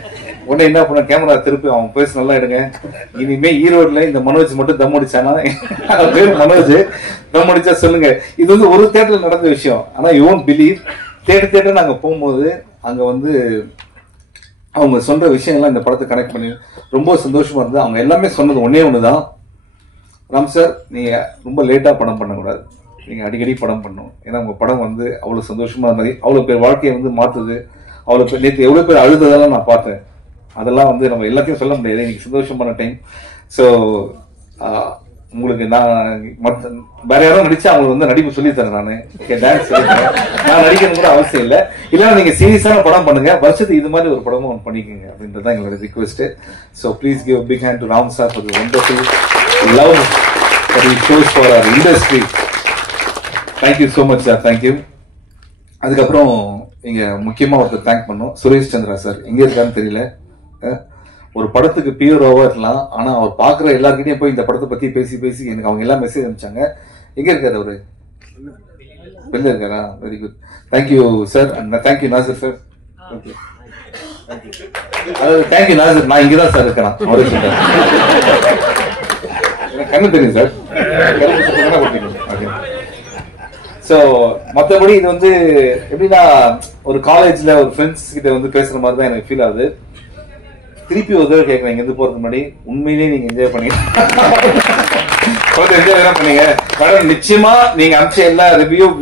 உடனே என்ன பண்ண, கேமரா திருப்பி அவன் பேச நல்லா எடுங்க, இனிமே ஈரோடுல இந்த மனோஜ் மட்டும் தம் அடிச்சானா, பேர் மனோஜ், தம் அடிச்சா சொல்லுங்க. இது வந்து ஒரு தியேட்டர்ல நடந்த விஷயம். ஆனா யூ ஒன்ட் பிலீவ், தியேட்டர் நாங்க போகும்போது அங்க வந்து அவங்க சொல்ற விஷயங்கள்லாம் இந்த படத்தை கனெக்ட் பண்ணி ரொம்ப சந்தோஷமா இருந்தது. அவங்க எல்லாமே சொன்னது ஒன்னே ஒண்ணுதான், ராம் சார் நீங்க ரொம்ப லேட்டா படம் பண்ணக்கூடாது, நீங்க அடிக்கடி படம் பண்ணணும். ஏன்னா உங்க படம் வந்து அவ்வளவு சந்தோஷமா இருந்தது, அவ்வளவு பேர் வாழ்க்கையை வந்து மாத்துது, அவ்வளவு பேர் நேற்று எவ்வளவு பேர் அழுததெல்லாம் நான் பார்த்தேன். அதெல்லாம் வந்து நம்ம எல்லாத்தையும் சொல்ல முடியாது, இன்னைக்கு சந்தோஷமான டைம். ஸோ உங்களுக்கு நான் வேற யாரும் நடிச்சா அவங்களுக்கு வந்து நடிப்பு சொல்லி தரேன், நான் டான்ஸ் சொல்லி தரேன், நான் நடிக்கணும் கூட அவசியம் இல்லை. இல்லைன்னா நீங்க சீரியஸான படம் பண்ணுங்க, வருஷத்துக்கு இது மாதிரி ஒரு படமும் ஒன்று பண்ணிக்கோங்க அப்படின்றதான் எங்களோட request. So please give big hand to Ram sir for the wonderful love that he shows for our industry. Thank you so much sir, thank you. அதுக்கப்புறம் இங்க முக்கியமா ஒருத்தர் தேங்க் பண்ணோம், சுரேஷ் சந்திரா சார். எங்க இருக்காருன்னு தெரியல. ஒரு படத்துக்கு பியூரோவா இருக்கலாம், ஆனா அவர் பாக்குற எல்லாருக்கிட்டையும் போய் இந்த படத்தை பத்தி பேசி பேசி எனக்கு அவங்க எல்லாம் மெசேஜ் அனுப்பிச்சாங்க. எங்க இருக்காரு அவரு? வெளில இருக்காரா? Very good, thank you sir. And thank you Nassar sir. Okay அதாவது தேங்க்யூ நாசர், நான் இங்கதான் சார் இருக்கிறேன். அவரே சொல்றாரு, எனக்கு கண்ணு தெரியும் சார். ஓகே. ஸோ மற்றபடி இது வந்து எப்படின்னா, ஒரு காலேஜ்ல ஒரு ஃப்ரெண்ட்ஸ் கிட்ட வந்து பேசுற மாதிரி தான் எனக்கு ஃபீல் ஆகுது. திருப்பி ஒரு தடவை கேட்கறேன், இங்க இருந்து போறதுக்கு முன்னாடி உண்மையிலேயே நீங்க என்ஜாய் பண்ணி என்ஜாய் என்ன பண்ணீங்க மேடம்? நிச்சயமா நீங்க அனுப்பிச்ச எல்லா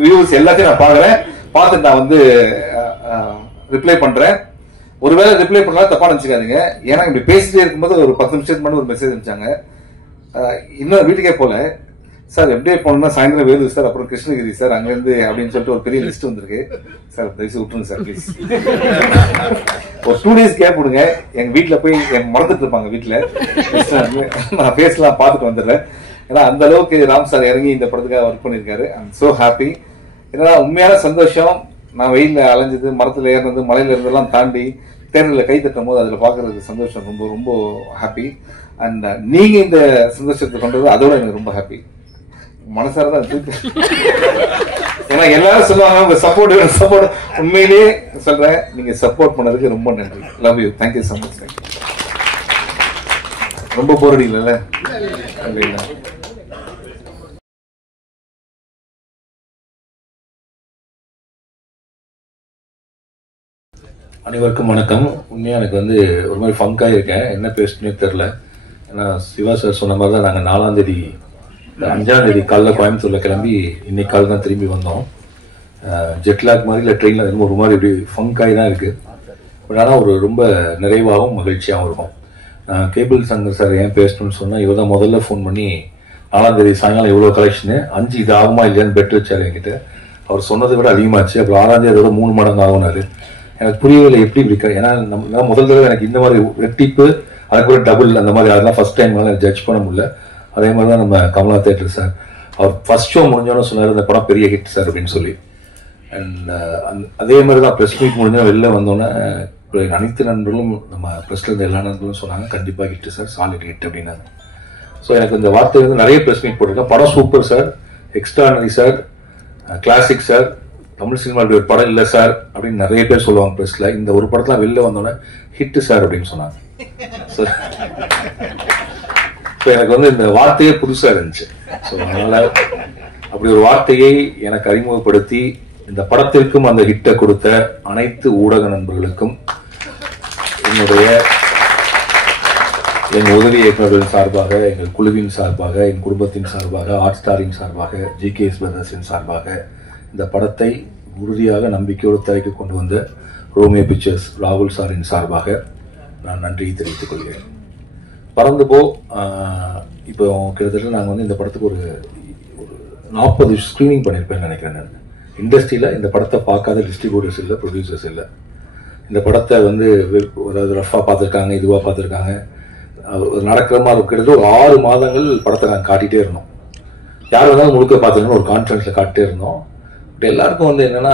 வியூஸ் எல்லாத்தையும் நான் பாக்குறேன், பார்த்துட்டு நான் வந்து ரிப்ளை பண்றேன். ஒருவேளை ரிப்ளை பண்ணலாம் தப்பா நினைச்சுக்காதீங்க, ஏன்னா இப்படி பேசிட்டே இருக்கும்போது ஒரு 10 நிமிஷத்துக்கு முன்னாடி ஒரு மெசேஜ் அனுப்பிச்சாங்க. இன்னும் வீட்டுக்கே போல சார், எப்படியே போனோம்னா சாயந்தரம் வேலூர் சார், அப்புறம் கிருஷ்ணகிரி சார், அங்கிருந்து அப்படின்னு சொல்லிட்டு ஒரு பெரிய லிஸ்ட் வந்திருக்கு சார். தயவுசெய்து விட்டுருங்க சார் ப்ளீஸ். ஒரு 2 days கேப் விடுங்க. எங்க வீட்டுல போய் மறந்துட்டு இருப்பாங்க வீட்டுல, நான் பேசலாம் பார்த்துட்டு வந்துடுறேன். ஏன்னா அந்த அளவுக்கு ராம் சார் இறங்கி இந்த படத்துக்காக ஒர்க் பண்ணிருக்காரு. I am so happy. ஏன்னா உண்மையான சந்தோஷம், நான் வெயில அலைஞ்சது, மரத்துல ஏறினது, மலையில இருந்தெல்லாம் தாண்டி தேர்தலில் கை தட்டும் போது அதுல பாக்குறதுக்கு சந்தோஷம் ரொம்ப ரொம்ப ஹாப்பி. அண்ட் நீங்க இந்த சந்தோஷத்தை கொண்டது அதோட எனக்கு ரொம்ப ஹாப்பி. மனசார தான் ஏன்னா எல்லாரும் சொல்லுவாங்க உங்க சப்போர்ட், உண்மையிலேயே சொல்றேன், நீங்க சப்போர்ட் பண்ணதுக்கு ரொம்ப நன்றி. Love you, thank you so much. ரொம்ப போர் அடிக்கல. அனைவருக்கும் வணக்கம். உண்மையா எனக்கு வந்து ஒரு மாதிரி ஃபங்காக இருக்கேன், என்ன பேசுனே தெரில. ஏன்னா சிவா சார் சொன்ன மாதிரி தான் நாங்கள் 4ஆம் தேதி 5ஆம் தேதி காலைல கோயம்புத்தூர்ல கிளம்பி இன்னைக்கு காலை தான் திரும்பி வந்தோம். ஜெட்லாக் மாதிரி இல்லை ட்ரெயினில் ரொம்ப ஒரு மாதிரி இப்படி ஃபங்காகி தான் இருக்கு. பட் ஆனால் ஒரு ரொம்ப நிறைவாகவும் மகிழ்ச்சியாகவும் இருக்கும். கேபிள் சங்கர் சார் ஏன் பேசணும்னு சொன்னால், இவர் தான் முதல்ல ஃபோன் பண்ணி 4ஆம் தேதி சாயங்காலம் இவ்வளோ கலெக்ஷனு 5 இது ஆகுமா இல்லையான்னு பெட் வச்சாரு என்கிட்ட. அவர் சொன்னதை விட அதிகமாச்சு. அப்புறம் 6ஆம் தேதி அதோட 3 மடங்கு ஆகுனாரு. எனக்கு புரியவில்லை எப்படி இருக்கா. ஏன்னா நம்ம முதல் தடவை எனக்கு இந்த மாதிரி ரெட்டிப்பு அதுக்கு ஒரு டபுள் அந்த மாதிரி அதெல்லாம் ஃபர்ஸ்ட் டைம் ஜட்ஜ் பண்ண முடியல. அதே மாதிரி தான் நம்ம கமலா தேட்டர் சார் அவர் ஃபர்ஸ்ட் ஷோ முடிஞ்சோன்னு சொன்னார் இந்த படம் பெரிய ஹிட் சார் அப்படின்னு சொல்லி. அண்ட் அதே மாதிரி தான் ப்ரெஸ் மீட் முடிஞ்சோம் வெளில வந்தோன்னே அனைத்து நண்பர்களும் நம்ம ப்ரெஸ்ல இருந்த எல்லா நண்பர்களும் சொன்னாங்க கண்டிப்பாக ஹிட் சார், சாலிட் ஹிட் அப்படின்னாங்க. ஸோ எனக்கு இந்த வார்த்தை வந்து நிறைய ப்ரெஸ் மீட் போட்டிருக்கேன். படம் super sir, extraordinary sir, classic sir, Tamil cinema அப்படி ஒரு படம் இல்லை சார் அப்படின்னு நிறைய பேர் சொல்லுவாங்க ப்ரெஸ்ல. இந்த ஒரு படத்துல வெளில வந்தோன்னே ஹிட் சார் அப்படின்னு சொன்னாங்க. ஸோ எனக்கு வந்து இந்த வார்த்தையே புதுசா இருந்துச்சு. ஸோ அதனால அப்படி ஒரு வார்த்தையை எனக்கு அறிமுகப்படுத்தி இந்த படத்திற்கும் அந்த ஹிட்டை கொடுத்த அனைத்து ஊடக நண்பர்களுக்கும் என்னுடைய எங்கள் உதவி இயக்குநர்களின் சார்பாக, எங்கள் குழுவின் சார்பாக, என் குடும்பத்தின் சார்பாக, ஹாட் ஸ்டாரின் சார்பாக, ஜிகேஎஸ் பிரதர்ஸின் சார்பாக இந்த படத்தை உறுதியாக நம்பிக்கையோடு திரைக்கு கொண்டு வந்த ரோமியோ பிக்சர்ஸ் ராகுல் சாரின் சார்பாக நான் நன்றியை தெரிவித்துக் கொள்கிறேன். பறந்து போ இப்போ கிட்டத்தட்ட நாங்கள் வந்து இந்த படத்துக்கு ஒரு 40 ஸ்க்ரீனிங் பண்ணியிருப்பேன்னு நினைக்கிறேன். நான் இண்டஸ்ட்ரியில் இந்த படத்தை பார்க்காத டிஸ்ட்ரிபியூட்டர்ஸ் இல்லை, ப்ரொடியூசர்ஸ் இல்லை. இந்த படத்தை வந்து அதாவது ரஃபாக பார்த்துருக்காங்க, இதுவாக பார்த்துருக்காங்க. நடக்கிற மாதிரி கிட்டத்தட்ட ஒரு 6 மாதங்கள் படத்தை நாங்கள் காட்டிகிட்டே இருந்தோம். யார் வேணாலும் முழுக்க பார்த்துருக்கோம், ஒரு கான்ஃபரன்ஸில் காட்டிட்டே இருந்தோம். பட் எல்லாருக்கும் வந்து என்னன்னா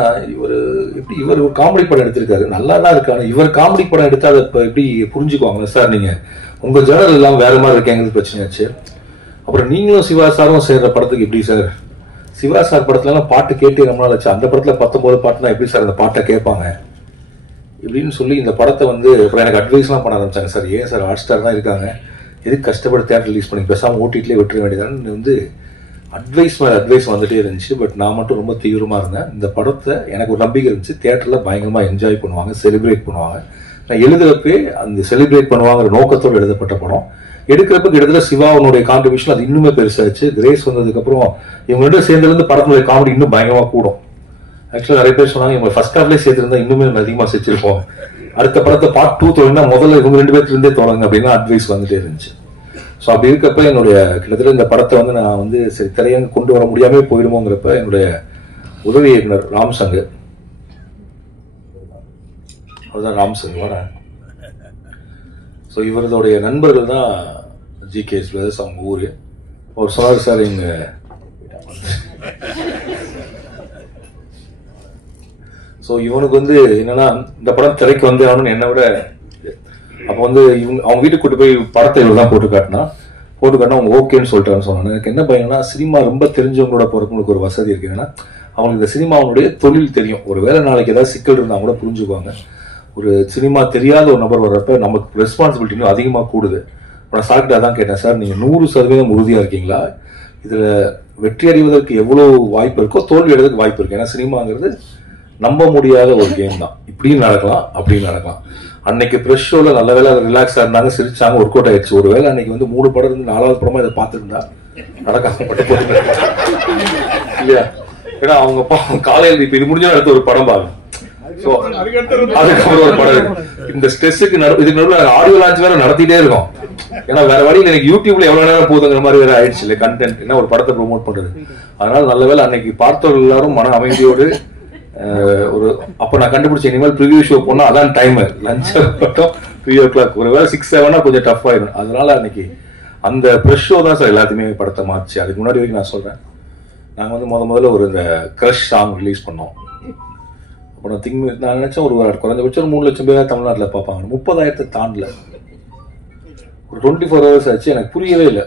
இவர் ஒரு காமெடி படம் எடுத்திருக்காரு, நல்லா தான் இருக்காரு. இவர் காமெடி படம் எடுத்து அதை இப்போ எப்படி புரிஞ்சுக்குவாங்க சார், நீங்கள் உங்கள் ஜெனரல் இல்லாமல் வேற மாதிரி இருக்கேங்கிறது பிரச்சனையாச்சு. அப்புறம் நீங்களும் சிவா சாரும் சேர்ற படத்துக்கு எப்படி சார், சிவா சார் படத்துலலாம் பாட்டு கேட்டு ரொம்ப நாள் ஆச்சு, அந்த படத்தில் 19 பாட்டுனா எப்படி சார் அந்த பாட்டை கேட்பாங்க இப்படின்னு சொல்லி இந்த படத்தை வந்து அப்புறம் எனக்கு அட்வைஸ்லாம் பண்ண ஆரம்பிச்சாங்க. சார் ஏன் சார் ஹாட் ஸ்டார் தான் இருக்காங்க, எதுக்கு கஷ்டப்பட்டு தேட்டர் ரிலீஸ் பண்ணி பேசாமல் ஓடிடிலே விட்டுற வேண்டியதான்னு வந்து அட்வைஸ் மேலே அட்வைஸ் வந்துட்டே இருந்துச்சு. பட் நான் மட்டும் ரொம்ப தீவிரமாக இருந்தேன். இந்த படத்தை எனக்கு ஒரு நம்பிக்கை இருந்துச்சு, தியேட்டரில் பயங்கரமாக என்ஜாய் பண்ணுவாங்க, செலிப்ரேட் பண்ணுவாங்க. நான் எழுதுறப்பே அந்த செலிப்ரேட் பண்ணுவாங்கிற நோக்கத்தோடு எழுதப்பட்ட படம். எடுக்கிறப்ப கிட்டத்தட்ட சிவாவுடைய கான்ட்ரிபியூஷன் அது இன்னுமே பெருசாச்சு. கிரேஸ் வந்ததுக்கப்புறம் இவங்க சேர்ந்துலேருந்து படத்துடைய காமெடி இன்னும் பயங்கரமாக கூடும். ஆக்சுவலாக நிறைய பேர் சொன்னாங்க இவங்க ஃபர்ஸ்ட் ஹாஃப்லேயே சேர்த்துருந்தா இன்னுமே அதிகமாக செஞ்சிருப்போம், அடுத்த படத்தை பார்ட் 2 தொடங்கினா முதல்ல இவங்க 2 பேர்லேருந்தே தொடங்க அப்படின்னு அட்வைஸ் வந்துட்டே இருந்துச்சு. ஸோ அப்படி இருக்கப்ப என்னுடைய கிட்டத்தட்ட இந்த படத்தை வந்து நான் வந்து சரி திரையங்க கொண்டு வர முடியாமல் போயிடுமோங்கிறப்ப என்னுடைய உதவி இயக்குனர் ராம்சங், அதுதான் ராம்சங் வர. ஸோ இவரதுடைய நண்பர்கள் தான் ஜிகேஎஸ் பிரதர்ஸ், அவங்க ஊர். அவர் சொன்னார் சார் இங்க ஸோ இவனுக்கு வந்து என்னன்னா இந்த படம் திரைக்கு வந்து அவனு என்னை விட அப்போ வந்து அவங்க வீட்டுக்கு கூட்டு போய் படத்தை இவர் தான் போட்டு காட்டினா அவங்க ஓகேன்னு சொல்லிட்டாருன்னு சொன்னாங்க. எனக்கு என்ன பையனா சினிமா ரொம்ப தெரிஞ்சவங்களோட போறவங்களுக்கு ஒரு வசதி இருக்கு. ஏன்னா அவங்களுக்கு இந்த சினிமாவுடைய தொழில் தெரியும். ஒரு வேலை நாளைக்கு ஏதாவது சிக்கல் இருந்தால் கூட புரிஞ்சுக்குவாங்க. ஒரு சினிமா தெரியாத ஒரு நபர் வர்றப்ப நமக்கு ரெஸ்பான்சிபிலிட்டி இன்னும் அதிகமாக கூடுது. நான் சார்கிட்ட தான் கேட்டேன், சார் நீங்கள் 100% உறுதியாக இருக்கீங்களா, இதில் வெற்றி அடைவதற்கு எவ்வளோ வாய்ப்பு இருக்கோ தோல்வி அடைவதற்கு வாய்ப்பு இருக்கு. ஏன்னா சினிமாங்கிறது நம்ப முடியாத ஒரு கேம் தான், இப்படியும் நடக்கலாம் அப்படின்னு நடக்கலாம். அன்னைக்கு ப்ரெஷ் ஷோல நல்ல வேலை ரிலாக்ஸா இருந்தாங்க, சிரிச்சாங்க, ஒர்க் அவுட் ஆயிடுச்சு. ஒரு வேலை அன்னைக்கு வந்து 3 படம் இருந்து 4வது படமா இதை பார்த்துருந்தா நடக்காமப்பட்டு இல்லையா. ஏன்னா அவங்க காலையில் இப்ப இது முடிஞ்சா அடுத்த ஒரு படம் பாருங்க. அதுக்கப்புறம் ஒரு படம் இந்த ஸ்ட்ரெஸ்ஸுக்கு இதுக்கு நடுவில் ஆடியோ லான்ச் வேற நடத்திட்டே இருக்கும். ஏன்னா வேற வழியில் எனக்கு யூடியூப்ல எவ்வளவு நேரம் போகுதுங்கிற மாதிரி வேற ஆயிடுச்சு இல்லை கண்டென்ட், என்ன ஒரு படத்தை ப்ரொமோட் பண்றது. அதனால நல்ல வேலை அன்னைக்கு பார்த்தவர்கள் எல்லாரும் மன அமைதியோடு ஒரு அப்ப நான் கண்டுபிடிச்ச இனிமேல் ப்ரிவியூ ஷோ போனா அதான் டைமர் லஞ்ச் மட்டும் 3 o'clock, ஒரு வேலை 6-7 கொஞ்சம் டஃப் ஆயிடும். அதனால அன்னைக்கு அந்த ப்ரெஷ் ஷோ தான் சார் எல்லாத்தையுமே படத்தை மாறிச்சு. அதுக்கு முன்னாடி வரைக்கும் நான் சொல்றேன், நாங்க வந்து முதல்ல ஒரு இந்த கிரஷ் சாங் ரிலீஸ் பண்ணோம். அப்போ நான் நினைச்சேன் ஒரு குறைஞ்சபட்சம் 3 லட்சம் பேர் தமிழ்நாட்டில் பார்ப்பாங்க. 30,000 தாண்டல, ஒரு 24 hours ஆச்சு. எனக்கு புரியவே இல்லை.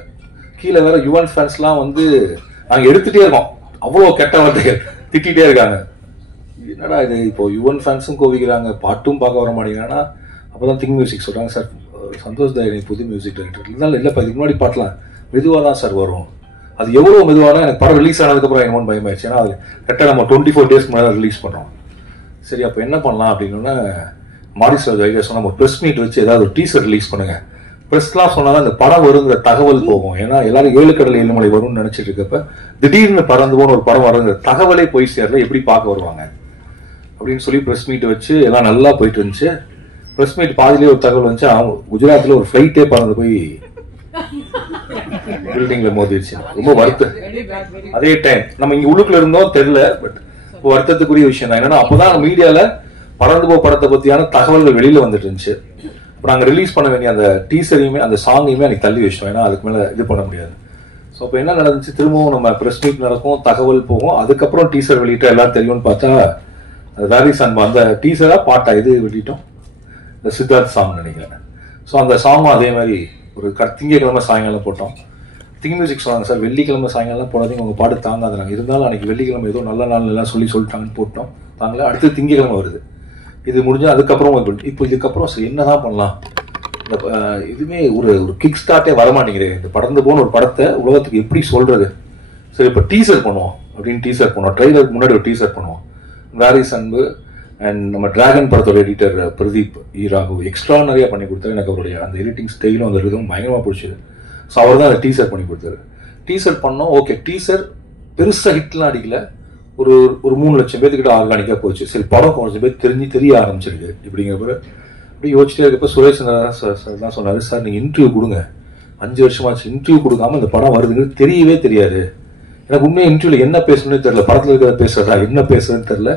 கீழே வேற யுவன் ஃபேன்ஸ்லாம் வந்து நாங்கள் எடுத்துட்டே இருக்கோம், அவ்வளோ கெட்ட வார்த்தைகள் திட்டிகிட்டே இருக்காங்க. என்னடா இது, இப்போ யுவன் ஃபேன்ஸும் கோவிக்கிறாங்க, பாட்டும் பார்க்க வர மாட்டேங்கிறாங்கன்னா. அப்போதான் திங்க் மியூசிக் சொல்கிறாங்க, சார் சந்தோஷ் தாயனி புது மியூசிக் டைரக்டர் இருந்தாலும் இல்லைப்பா இதுக்கு முன்னாடி பாட்டலாம் மெதுவாக தான் சார் வரும். அது எவ்வளோ மெதுவானா எனக்கு படம் ரிலீஸ் ஆனதுக்கப்புறம் என்னமோன்னு பயமாயிடுச்சு. ஏன்னா அது கரெக்டாக நம்ம 24 days முன்னாடி ரிலீஸ் பண்ணுறோம். சரி அப்போ என்ன பண்ணலாம் அப்படின்னா மாரிஸ்வர் ஐடியா சொன்னால் ஒரு ப்ரெஸ் மீட் வச்சு ஏதாவது ஒரு டீசர் ரிலீஸ் பண்ணுங்க. ப்ரெஸ்லாம் சொன்னால் தான் இந்த படம் வருங்கிற தகவல் போகும். ஏன்னா எல்லாரும் 7 கடல் 7 மலை வரும்னு நினைச்சிட்டு இருக்கப்ப திடீர்னு பறந்து போன ஒரு படம் வருங்கிற தகவலே போய் சேரல, எப்படி பார்க்க வருவாங்க அப்படின்னு சொல்லி ப்ரெஸ் மீட் வச்சு எல்லாம் நல்லா போயிட்டு இருந்துச்சு. ப்ரெஸ் மீட் பாதிலே ஒரு தகவல் வந்துச்சு, அவங்க குஜராத்தில் ஒரு ஃப்ளைட்டே பறந்து போய் பில்டிங்ல மோதிடுச்சு. ரொம்ப வருத்தம். அதே டைம் நம்ம இங்க உள்ளுக்குள்ள இருந்தோம் தெரியல, பட் வருத்தத்துக்குரிய விஷயம் தான். என்னன்னா அப்பதான் மீடியால பறந்து போ படத்தை பத்தியான தகவல்கள் வெளியில வந்துட்டு இருந்துச்சு. இப்போ நாங்க ரிலீஸ் பண்ண வேண்டிய அந்த டீசரையுமே அந்த சாங்கையுமே அன்னைக்கு தள்ளி வச்சிட்டோம். ஏன்னா அதுக்கு மேல இது பண்ண முடியாது. ஸோ இப்போ என்ன நடந்துச்சு, திரும்பவும் நம்ம ப்ரெஸ் மீட் நடக்கும், தகவல் போகும், அதுக்கப்புறம் டீசர் வெளியிட்டா எல்லாரும் தெரியும்னு பார்த்தா அது வேரிஸ் அன்பா அந்த டீசரா பாட்டா இது வெளியிட்டோம், இந்த சித்தார்த் சாங் நினைக்கிறேன். ஸோ அந்த சாங்கும் அதே மாதிரி ஒரு திங்கக்கிழமை சாயங்காலம் போட்டோம். திங் மியூசிக் சொன்னாங்க சார் வெள்ளிக்கிழமை சாயங்காலம் போடாதீங்க உங்க பாட்டு தாங்காது. நாங்கள் இருந்தாலும் அன்னைக்கு வெள்ளிக்கிழமை ஏதோ நல்ல நாள் எல்லாம் சொல்லிட்டாங்கன்னு போட்டோம். தாங்களே அடுத்து திங்கக்கிழமை வருது. இது முடிஞ்சா அதுக்கப்புறம் இப்போ இதுக்கப்புறம் சரி என்னதான் பண்ணலாம், இந்த இதுவுமே ஒரு கிக் ஸ்டார்ட்டே வரமாட்டேங்குது. இந்த பறந்து போன ஒரு படத்தை உலகத்துக்கு எப்படி சொல்றது, சரி இப்போ டீசர் பண்ணுவோம் அப்படின்னு டீசர் பண்ணுவோம். ட்ரெய்லருக்கு முன்னாடி ஒரு டீசர் பண்ணுவோம். வேரிஸ் அன்பு அண்ட் நம்ம டிராகன் படத்தோட எடிட்டர் பிரதீப் ஈராகு எக்ஸ்ட்ரானரியா பண்ணி கொடுத்தாரு. எனக்கு அவருடைய அந்த எடிட்டிங் ஸ்டைலும் அந்த இதுவும் பயங்கரமா பிடிச்சது. ஸோ அவர் தான் அந்த டீசர் பண்ணி கொடுத்தாரு. டீசர் பண்ணோம். ஓகே, டீசர் பெருசா ஹிட்லாம் அடிக்கல, ஒரு 3 லட்சம் பேர்த்துக்கிட்ட ஆர்கானிக்கா போச்சு. சரி படம் கொஞ்சம் பேர் தெரிய ஆரம்பிச்சிருக்கு. இப்படிங்கிறப்ப அப்படி யோசிச்சிட்டே இருக்கப்ப சுரேஷ் சார் தான் சொன்னாரு, சார் நீங்க இன்டர்வியூ கொடுங்க, 5 வருஷமாச்சு இன்டர்வியூ கொடுக்காம இந்த படம் வருதுங்கிறது தெரியவே தெரியாது. எனக்கு உண்மையாக இன்டர்வியூல என்ன பேசணும்னு தெரியல, படத்துல இருக்கிறத பேசுறதா என்ன பேசுறதுன்னு தெரியல.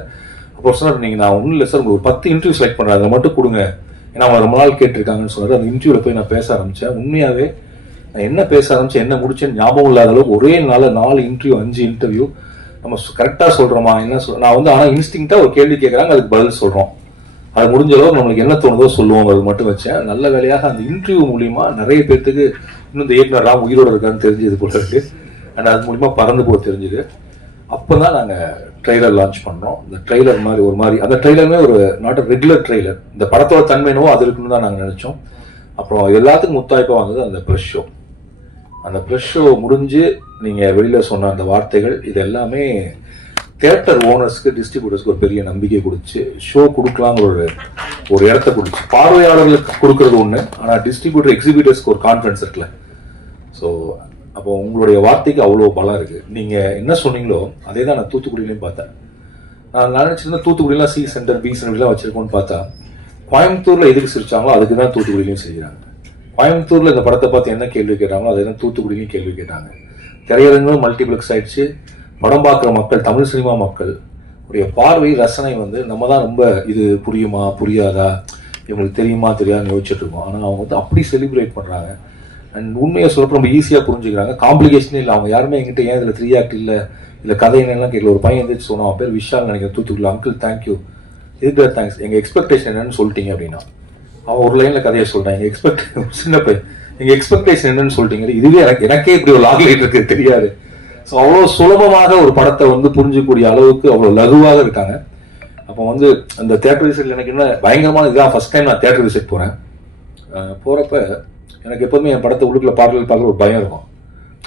அப்போ சொன்னார், நீங்க நான் ஒன்றும் இல்லை சார், உங்களுக்கு ஒரு 10 இன்டர்வியூ செலக்ட் பண்றேன், அதை மட்டும் கொடுங்க, ஏன்னா அவங்க ரொம்ப நாள் கேட்டிருக்காங்கன்னு சொன்னாரு. அந்த இன்டர்வியூல போய் நான் பேச ஆரம்பிச்சேன். உண்மையாவே நான் என்ன பேச ஆரம்பிச்சேன் என்ன முடிச்சேன்னு ஞாபகம் இல்லாத அளவுக்கு ஒரே நாள் 4 இன்டர்வியூ 5 இன்டர்வியூ. நம்ம கரெக்டா சொல்றோமா என்ன நான் வந்து ஆனா இன்ஸ்டிங்டா ஒரு கேள்வி கேட்கறாங்க, அதுக்கு பதில் சொல்றோம். அது முடிஞ்ச அளவுக்கு நம்மளுக்கு என்ன தோணுதோ சொல்லுவோம், அது மட்டும் வச்சேன். நல்ல வேலையாக அந்த இன்டர்வியூ மூலியமா நிறைய பேர்த்துக்கு இன்னும் இந்த இயக்குனர் ராம் உயிரோட இருக்கான்னு தெரிஞ்சது போல இருக்கு. அண்ட் அது மூலியமா பறந்து போக தெரிஞ்சுது. அப்பதான் நாங்க ட்ரெய்லர் லான்ச் பண்ணோம். இந்த ட்ரெய்லர் மாதிரி ஒரு மாதிரி அந்த ட்ரெய்லருமே ஒரு நாட் ரெகுலர் ட்ரெய்லர், இந்த படத்தோட தன்மைனோ அது இருக்குன்னு தான் நாங்க நினைச்சோம். அப்புறம் எல்லாத்துக்கும் முத்தாய்ப்பா வந்தது அந்த ப்ரெஷ் ஷோ. அந்த ப்ரெஷ் ஷோ முடிஞ்சு நீங்க வெளியில சொன்ன அந்த வார்த்தைகள் இது எல்லாமே தியேட்டர் ஓனர்ஸ்க்கு டிஸ்ட்ரிபியூட்டர்ஸ்க்கு ஒரு பெரிய நம்பிக்கை கொடுத்து ஷோ கொடுக்கலாங்கிற ஒரு இடத்த கொடுத்து, பார்வையாளர்களுக்கு கொடுக்கறது ஒண்ணு, ஆனா டிஸ்ட்ரிபியூட்டர் எக்ஸிபியூட்டர்ஸ்க்கு ஒரு கான்ஃபிடன்ஸ் இருக்குல்ல. ஸோ அப்போ உங்களுடைய வார்த்தைக்கு அவ்வளோ பலம் இருக்கு. நீங்க என்ன சொன்னீங்களோ அதே தான் நான் தூத்துக்குடியிலையும் பார்த்தேன். நான் நினைச்சிருந்தேன் தூத்துக்குடியெல்லாம் சி சென்டர் பி சென்டர்லாம் வச்சிருக்கோம்னு பார்த்தா கோயம்புத்தூர்ல எதுக்கு சிரிச்சாங்களோ அதுக்கு தான் தூத்துக்குடியிலையும் செய்கிறாங்க. கோயம்புத்தூர்ல இந்த படத்தை பார்த்து என்ன கேள்வி கேட்டாங்களோ அதே தான் தூத்துக்குடியிலையும் கேள்வி கேட்டாங்க. திரையரங்களும் மல்டிபிளெக்ஸ் ஆயிடுச்சு. படம் பார்க்குற மக்கள், தமிழ் சினிமா மக்கள் உடைய பார்வை ரசனை வந்து நம்ம தான் ரொம்ப இது புரியுமா புரியாதா இவங்களுக்கு தெரியுமா தெரியாதுன்னு யோசிச்சுட்டு இருக்கோம். ஆனால் அவங்க வந்து அப்படி செலிப்ரேட் பண்றாங்க. அண்ட் உண்மையை சொல்றப்ப ரொம்ப ஈஸியா புரிஞ்சுக்கிறாங்க. காம்ப்ளிகேஷனே இல்லை. அவங்க யாருமே எங்கிட்ட ஏன் இதுல 3 ஆக்ட் இல்லை இல்ல கதை என்னெல்லாம் கேட்கல. ஒரு பையன் எந்திரிச்சு சொன்னா, அவன் பேர் விஷால் நினைக்கிறேன், தூத்துக்குள்ள, அங்கிள் தேங்க்யூ, இதுக்கு தேங்க்ஸ், எங்க எக்ஸ்பெக்டேஷன் என்னன்னு சொல்லிட்டீங்க அப்படின்னா. அவன் ஒரு லைன்ல கதையை சொல்றான், எங்க சின்ன பையன் எங்க எக்ஸ்பெக்டேஷன் என்னன்னு சொல்லிட்டீங்க. இதுவே எனக்கே இப்படி ஒரு லாக் லைட் இருக்கு தெரியாது. ஸோ அவ்வளவு சுலபமாக ஒரு படத்தை வந்து புரிஞ்சக்கூடிய அளவுக்கு அவ்வளவு லகுவாக இருக்காங்க. அப்போ வந்து அந்த தியேட்டர் விசிட் எனக்கு என்ன பயங்கரமான இதுதான். ஃபர்ஸ்ட் டைம் நான் தியேட்டர் விசிட் போறேன். போறப்ப எனக்கு எப்போதுமே என் படத்தை உள்ளுக்குள்ள பாடல்கள் பார்க்குற ஒரு பயம் இருக்கும்.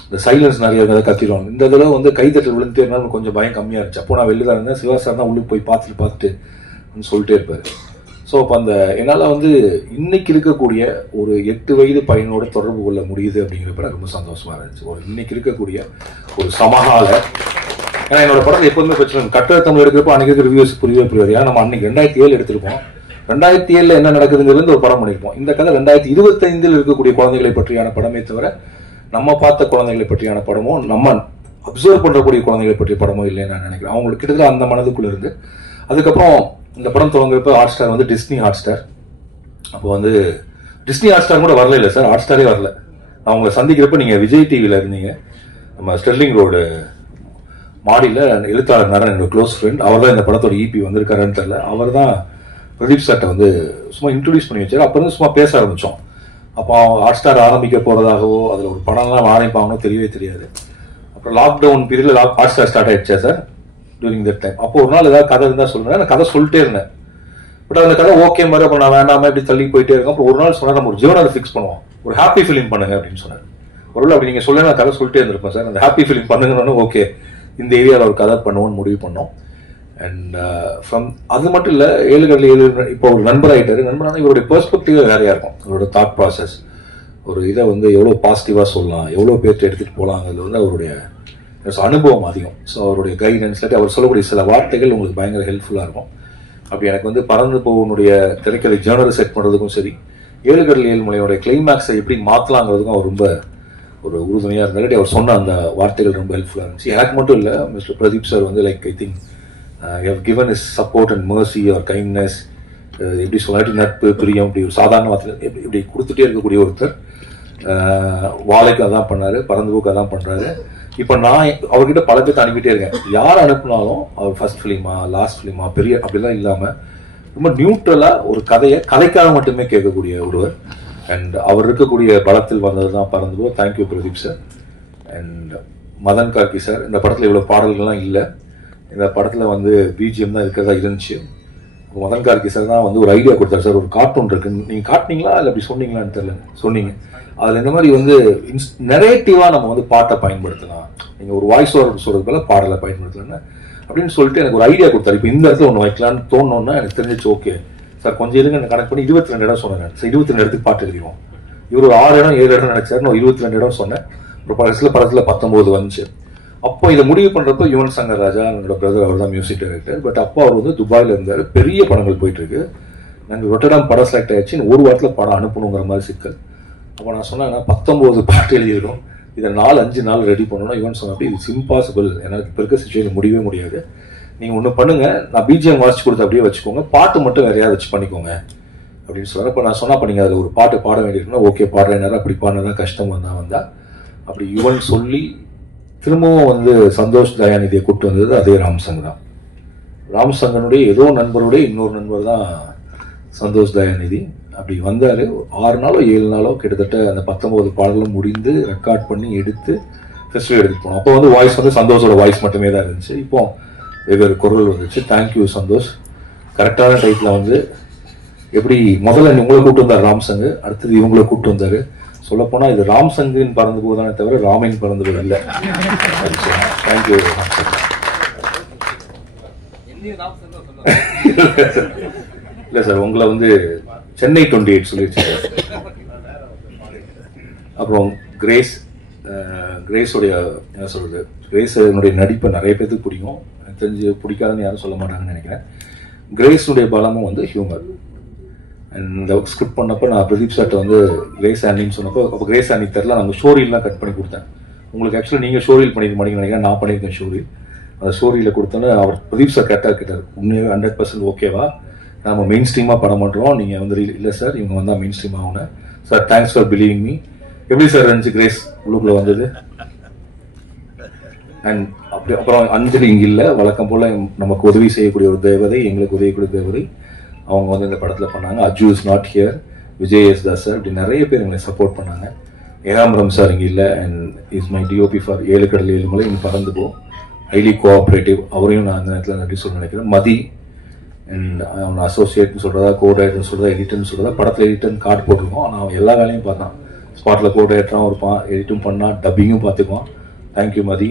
இந்த சைலன்ஸ் நிறைய இருக்கிறத கத்திடுவாங்க. இந்த தடவை வந்து கைத்தட்டல் விழுந்துட்டே இருந்தாலும் கொஞ்சம் பயம் கம்மியா இருந்துச்சு. அப்போ நான் வெளில தான் இருந்தேன். சிவா சார் தான் உள்ளுக்கு போய் பார்த்துட்டு சொல்லிட்டே இருப்பாரு. ஸோ அப்போ அந்த என்னால் வந்து இன்னைக்கு இருக்கக்கூடிய ஒரு 8 வயது பையனோட தொடர்பு கொள்ள முடியுது அப்படிங்கிறப்ப ரொம்ப சந்தோஷமா இருந்துச்சு. ஒரு இன்னைக்கு இருக்கக்கூடிய ஒரு சமகால, ஏன்னா என்னோட படம் எப்போதுமே பிரச்சனை கட்டட தமிழ் எடுக்கிறப்ப அன்னைக்கு இருக்கிற ரிவ்யூஸ் புரியவே புரியாது. ஏன்னா நம்ம அன்னைக்கு 2007 எடுத்திருப்போம். 2007 என்ன நடக்குதுங்கிறது ஒரு படம் பண்ணிருப்போம். இந்த கதை 2025 இருக்கக்கூடிய குழந்தைகளை பற்றியான படமே தவிர நம்ம பார்த்த குழந்தைகளை பற்றியான படமோ நம்ம அப்சர்வ் பண்றக்கூடிய குழந்தைகளை பற்றிய படமோ இல்லைன்னு நான் நினைக்கிறேன். அவங்களுக்கு கிட்டத்தட்ட அந்த மனதுக்குள்ள இருந்து அதுக்கப்புறம் இந்த படம் தொடங்குறப்ப ஹாட் ஸ்டார் வந்து டிஸ்னி ஹாட் ஸ்டார். அப்போ வந்து டிஸ்னி ஹாட் ஸ்டார் கூட வரல இல்லை சார், ஹாட் ஸ்டாரே வரல. நான் உங்களை சந்திக்கிறப்ப நீங்க விஜய் டிவியில இருந்தீங்க. நம்ம ஸ்டெர்லிங் ரோடு மாடியில் எழுத்தாளர் நரன் என்னோட க்ளோஸ் ஃப்ரெண்ட், அவர் தான் இந்த படத்தோட இபி வந்திருக்காருன்னு தெரியல. அவர் தான் பிரதீப் சார்ட்ட வந்து சும்மா இன்ட்ரோடியூஸ் பண்ணி வச்சாரு. அப்போ வந்து சும்மா பேச ஆரம்பிச்சோம். அப்போ ஹாட் ஸ்டார் ஆரம்பிக்க போறதாகவோ அதில் ஒரு படம்லாம் ஆரம்பிப்பாங்கன்னு தெரியவே தெரியாது. அப்புறம் லாக்டவுன் பீரியட்ல ஹாட் ஸ்டார் ஸ்டார்ட் ஆயிடுச்சா சார் டூரிங் தட் டைம். அப்போ ஒரு நாள் ஏதாவது கதை இருந்தா சொல்லுங்க, நான் கதை சொல்லிட்டே இருந்தேன். பட் அந்த கதை ஓகே மாதிரி அப்போ நான் வேண்டாம இப்படி தள்ளி போயிட்டே இருக்கேன். அப்புறம் ஒரு நாள் சொன்னா நம்ம ஒரு ஜேர்னல் ஃபிக்ஸ் பண்ணுவோம், ஒரு ஹாப்பி ஃபிலிம் பண்ணுங்க அப்படின்னு சொன்னார். ஒருவேளை அப்படி நீங்க சொல்ல நான் கதை சொல்லிட்டே இருந்திருப்பேன் சார். அந்த ஹாப்பி ஃபிலிம் பண்ணுங்கன்னு ஓகே இந்த ஏரியாவில் ஒரு கதை பண்ணுவோம்னு முடிவு பண்ணோம். அண்ட் ஃப்ரம் அது மட்டும் இல்லை 7 இப்போ ஒரு நண்பர் ஆகிட்டாரு. நண்பரான இவருடைய பெர்ஸ்பெக்டிவ் வேறையா இருக்கும். அவரோட தாட் ப்ராசஸ், ஒரு இதை வந்து எவ்வளோ பாசிட்டிவா சொல்லலாம், எவ்வளோ பேர்த்து எடுத்துட்டு போகலாங்கிறது வந்து அவருடைய அனுபவம் அதிகம். ஸோ அவருடைய கைடன்ஸ் அவர் சொல்லக்கூடிய சில வார்த்தைகள் உங்களுக்கு பயங்கர ஹெல்ப்ஃபுல்லாக இருக்கும். அப்படி எனக்கு வந்து பறந்து போகனுடைய திரைக்கதை ஜேர்னல் செட் பண்ணுறதுக்கும் சரி, 7 கடல் 7 மலையோட கிளைமேக்ஸை எப்படி மாற்றலாங்கிறதுக்கும் அவர் ரொம்ப ஒரு உறுதுணையாக இருந்தாரு. அவர் சொன்ன அந்த வார்த்தைகள் ரொம்ப ஹெல்ப்ஃபுல்லாக இருந்துச்சு. எனக்கு மட்டும் இல்லை, மிஸ்டர் பிரதீப் சார் வந்து like I think how given is support and mercy or kindness, எப்படி சொல்லாட்டி நட்பு பிரியம், இப்படி ஒரு சாதாரண வார்த்தை இப்படி கொடுத்துட்டே இருக்கக்கூடிய ஒருத்தர். வாழைக்கு அதான் பண்ணாரு, பறந்துபோக்கு அதான் பண்றாரு. இப்போ நான் அவர்கிட்ட பல பேர்த்து அனுப்பிட்டே இருக்கேன். யார் அனுப்புனாலும் அவர் ஃபர்ஸ்ட் ஃபிலிமா லாஸ்ட் ஃபிலிமா பெரிய அப்படிலாம் இல்லாமல் ரொம்ப நியூட்ரலா ஒரு கதைக்காக மட்டுமே கேட்கக்கூடிய ஒருவர். அண்ட் அவர் இருக்கக்கூடிய பலத்தில் வந்தது தான் பறந்துபோ. Thank you Pradeep sir. And Madhan Karky sir, இந்த படத்தில் இவ்வளோ பாடல்கள்லாம் இல்லை, இந்த படத்தில் வந்து பிஜிஎம் தான் இருக்கிறதா இருந்துச்சு. மதன் கார்கி சார் தான் வந்து ஒரு ஐடியா கொடுத்தாரு. சார் ஒரு கார்ட்டூன் இருக்கு, நீங்கள் காட்டினீங்களா இல்லை அப்படி சொன்னீங்களான்னு தெரியல, சொன்னீங்க. அதில் இந்த மாதிரி வந்து நெரேட்டிவாக நம்ம வந்து பாட்டை பயன்படுத்தலாம், நீங்கள் ஒரு வாய்ஸ் ஓவர் சொல்றது போல பாடலை பயன்படுத்தலாம் அப்படின்னு சொல்லிட்டு எனக்கு ஒரு ஐடியா கொடுத்தாரு. இப்போ இந்த இடத்துல ஒன்று வைக்கலான்னு தோணுன்னா எனக்கு தெரிஞ்சிச்சு. ஓகே சார், கொஞ்சம் இருங்க, எனக்கு கணக்கு பண்ணி 22 இடம் சொன்னேன். சார் 22 இடத்துக்கு பாட்டு எழுதிடுவோம். இவர் ஒரு 6 இடம் 7 இடம் நினைச்சாரு, நான் 22 இடம் சொன்னேன். ஒரு படத்தில் 19 வந்துச்சு. அப்போ இதை முடிவு பண்றப்போ யுவன் சங்கர் ராஜா என்னோட பிரதர், அவர் தான் மியூசிக் டைரக்டர். பட் அப்போ அவர் வந்து துபாயில இருந்தாரு, பெரிய படங்கள் போயிட்டு இருக்கு. நாங்கள் ரொட்டடாம் படம் செலக்ட் ஆயிடுச்சு, ஒரு வாரத்தில் படம் அனுப்பணுங்கிற மாதிரி சிக்கல். அப்போ நான் சொன்னேன் 19 பாட்டு எழுதிடும், இதை 4-5 நாள் ரெடி பண்ணணும். யுவன் சொன்ன அப்படி இது இம்பாசிபிள், எனக்கு இப்போ இருக்க சுச்சுவேஷன் முடியவே முடியாது. நீங்கள் ஒன்று பண்ணுங்க, நான் பிஜிஎம் வாசிச்சு கொடுத்து அப்படியே வச்சுக்கோங்க, பாட்டு மட்டும் வேற யாராவது வச்சு பண்ணிக்கோங்க அப்படின்னு சொல்கிறேன். இப்போ நான் சொன்னா அப்போ நீங்கள் அதில் ஒரு பாட்டு பாட வேண்டியிருக்குன்னா ஓகே பாடுறேன், அப்படி பாடினதான் கஷ்டம் வந்தா அப்படி யுவன் சொல்லி திரும்பவும் வந்து சந்தோஷ் தயாநிதியை கூப்பிட்டு வந்தது அதே ராம்சங் தான். ராம்சங்கனுடைய ஏதோ நண்பருடைய இன்னொரு நண்பர் தான் சந்தோஷ் தயாநிதி. அப்படி வந்தாரு. 6 நாளோ 7 நாளோ கிட்டத்தட்ட அந்த 19 பாடலும் முடிந்து ரெக்கார்ட் பண்ணி எடுத்து ஃபெஸ்டிவல் எடுத்துட்டு போனோம். அப்போ வந்து வாய்ஸ் வந்து சந்தோஷோட வாய்ஸ் மட்டுமே தான் இருந்துச்சு. இப்போ வெவ்வேறு குரல் வந்துச்சு. தேங்க்யூ சந்தோஷ். கரெக்டான டைப்ல வந்து எப்படி முதல்ல உங்களை கூப்பிட்டு வந்தார் ராம்சங், அடுத்தது இவங்களை கூப்பிட்டு வந்தாரு. சொல்லப்போனா இது ராம்சங்கின் பறந்து போதானே தவிர ராமின் பறந்து போது இல்லை. தேங்க்யூ. இல்லை சார், உங்களை வந்து சென்னை 28 சொல்லிடுச்சு. அப்புறம் கிரேஸோடைய என்ன சொல்றது, கிரேஸனுடைய நடிப்பை நிறைய பேருக்கு பிடிக்கும், எனக்கு தெரிஞ்சு பிடிக்காதுன்னு யாரும் சொல்ல மாட்டாங்கன்னு நினைக்கிறேன். கிரேஸுடைய பலமும் வந்து ஹியூமர். இந்த ஸ்கிரிப்ட் பண்ணப்போ நான் பிரதீப் சார்ட்ட வந்து கிரேஸ் ஆண்டின்னு சொன்னப்போ, அப்போ கிரேஸ் ஆண்டி தெரில, நான் ஷோரீல்லாம் கட் பண்ணி கொடுத்தேன். உங்களுக்கு ஆக்சுவலாக நீங்கள் ஷோரீல் பண்ணிக்க மாட்டீங்கன்னு நினைக்கிறேன், நான் பண்ணியிருக்கேன் ஷோரீல். அந்த ஷோரீல கொடுத்தோன்னே அவர் பிரதீப் சார் கேட்டார் உண்மையாக 100% ஓகேவா, நம்ம மெயின் ஸ்ட்ரீமாக படம் பண்ணுறோம், நீங்கள் வந்து இல்லை சார் இவங்க வந்தால் மெயின் ஸ்ட்ரீம் ஆகணும் sir, thanks for believing me. எப்படி சார் இருந்துச்சு கிரேஸ் உள்ளுக்குள்ளே வந்தது? அண்ட் அப்படி அப்புறம் அஞ்சலி இங்கே இல்லை, வழக்கம் போல் நமக்கு உதவி செய்யக்கூடிய ஒரு தேவதை, எங்களுக்கு உதவிக்கூடிய தேவதை, அவங்க வந்து இந்த படத்தில் பண்ணாங்க. Aju is not here, Vijay Yesudas sir, இப்படி நிறைய பேர் எங்களை சப்போர்ட் பண்ணாங்க. ஏகாம்பரம் சார் இங்கே இல்லை, and is my DOP for 7 கடல் 7 மலை இங்கே பறந்து போ, ஹைலி கோஆப்ரேட்டிவ், அவரையும் நான் அந்த நேரத்தில் நன்றி சொல்ல நினைக்கிறேன். மதி அண்ட் அவன் அசோசியேட்னு சொல்கிறதா, கோடைரக்டர்னு சொல்கிறதா, எடிட்டர்னு சொல்கிறதா, படத்தில் எடிட்டர்னு கார்டு போட்டிருக்கோம். ஆனால் அவன் எல்லா வேலையும் பார்த்தான், ஸ்பாட்டில் கோடைரக்டராகவும் இருப்பான், எடிட்டும் பண்ணான், டப்பிங்கும் பார்த்துக்குவான். தேங்க்யூ மதி.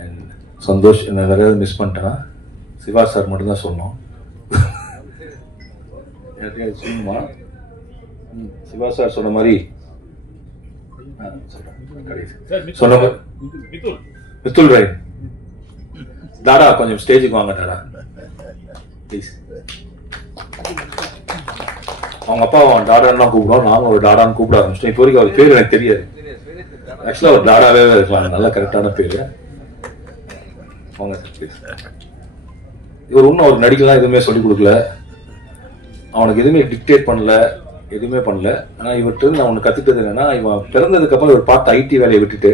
அண்ட் சந்தோஷ், என்ன வேற ஏதாவது மிஸ் பண்ணிட்டேன்னா சிவா சார் மட்டும்தான் சொன்னோம். சொல்லுமா சிவா சார் சொன்ன மாதிரி சொன்ன மாதிரி மித்துல் ராய் தாடா கொஞ்சம் ஸ்டேஜுக்கு வாங்க தாடா ப்ளீஸ். அவங்க அப்பா அவன் டாடான்னு கூப்பிடுவோம், நாங்கள் ஒரு டாடான்னு கூப்பிட ஆரம்பிச்சிட்டோம். இப்போ வரைக்கும் அவர் பேர் எனக்கு தெரியாது. ஆக்சுவலாக அவர் டாடாவே இருக்கலாம், நல்ல கரெக்டான பேர். அவங்க இவர் ஒன்றும் அவர் நடிக்கலாம் எதுவுமே சொல்லிக் கொடுக்கல, அவனுக்கு எதுவுமே டிக்டேட் பண்ணல, எதுவுமே பண்ணல. ஆனால் இவர்கிட்ட நான் ஒன்று கற்றுக்கிட்டது என்னன்னா, இவன் பிறந்ததுக்கு அப்புறம் இவர் பார்த்து ஐடி வேலையை விட்டுட்டு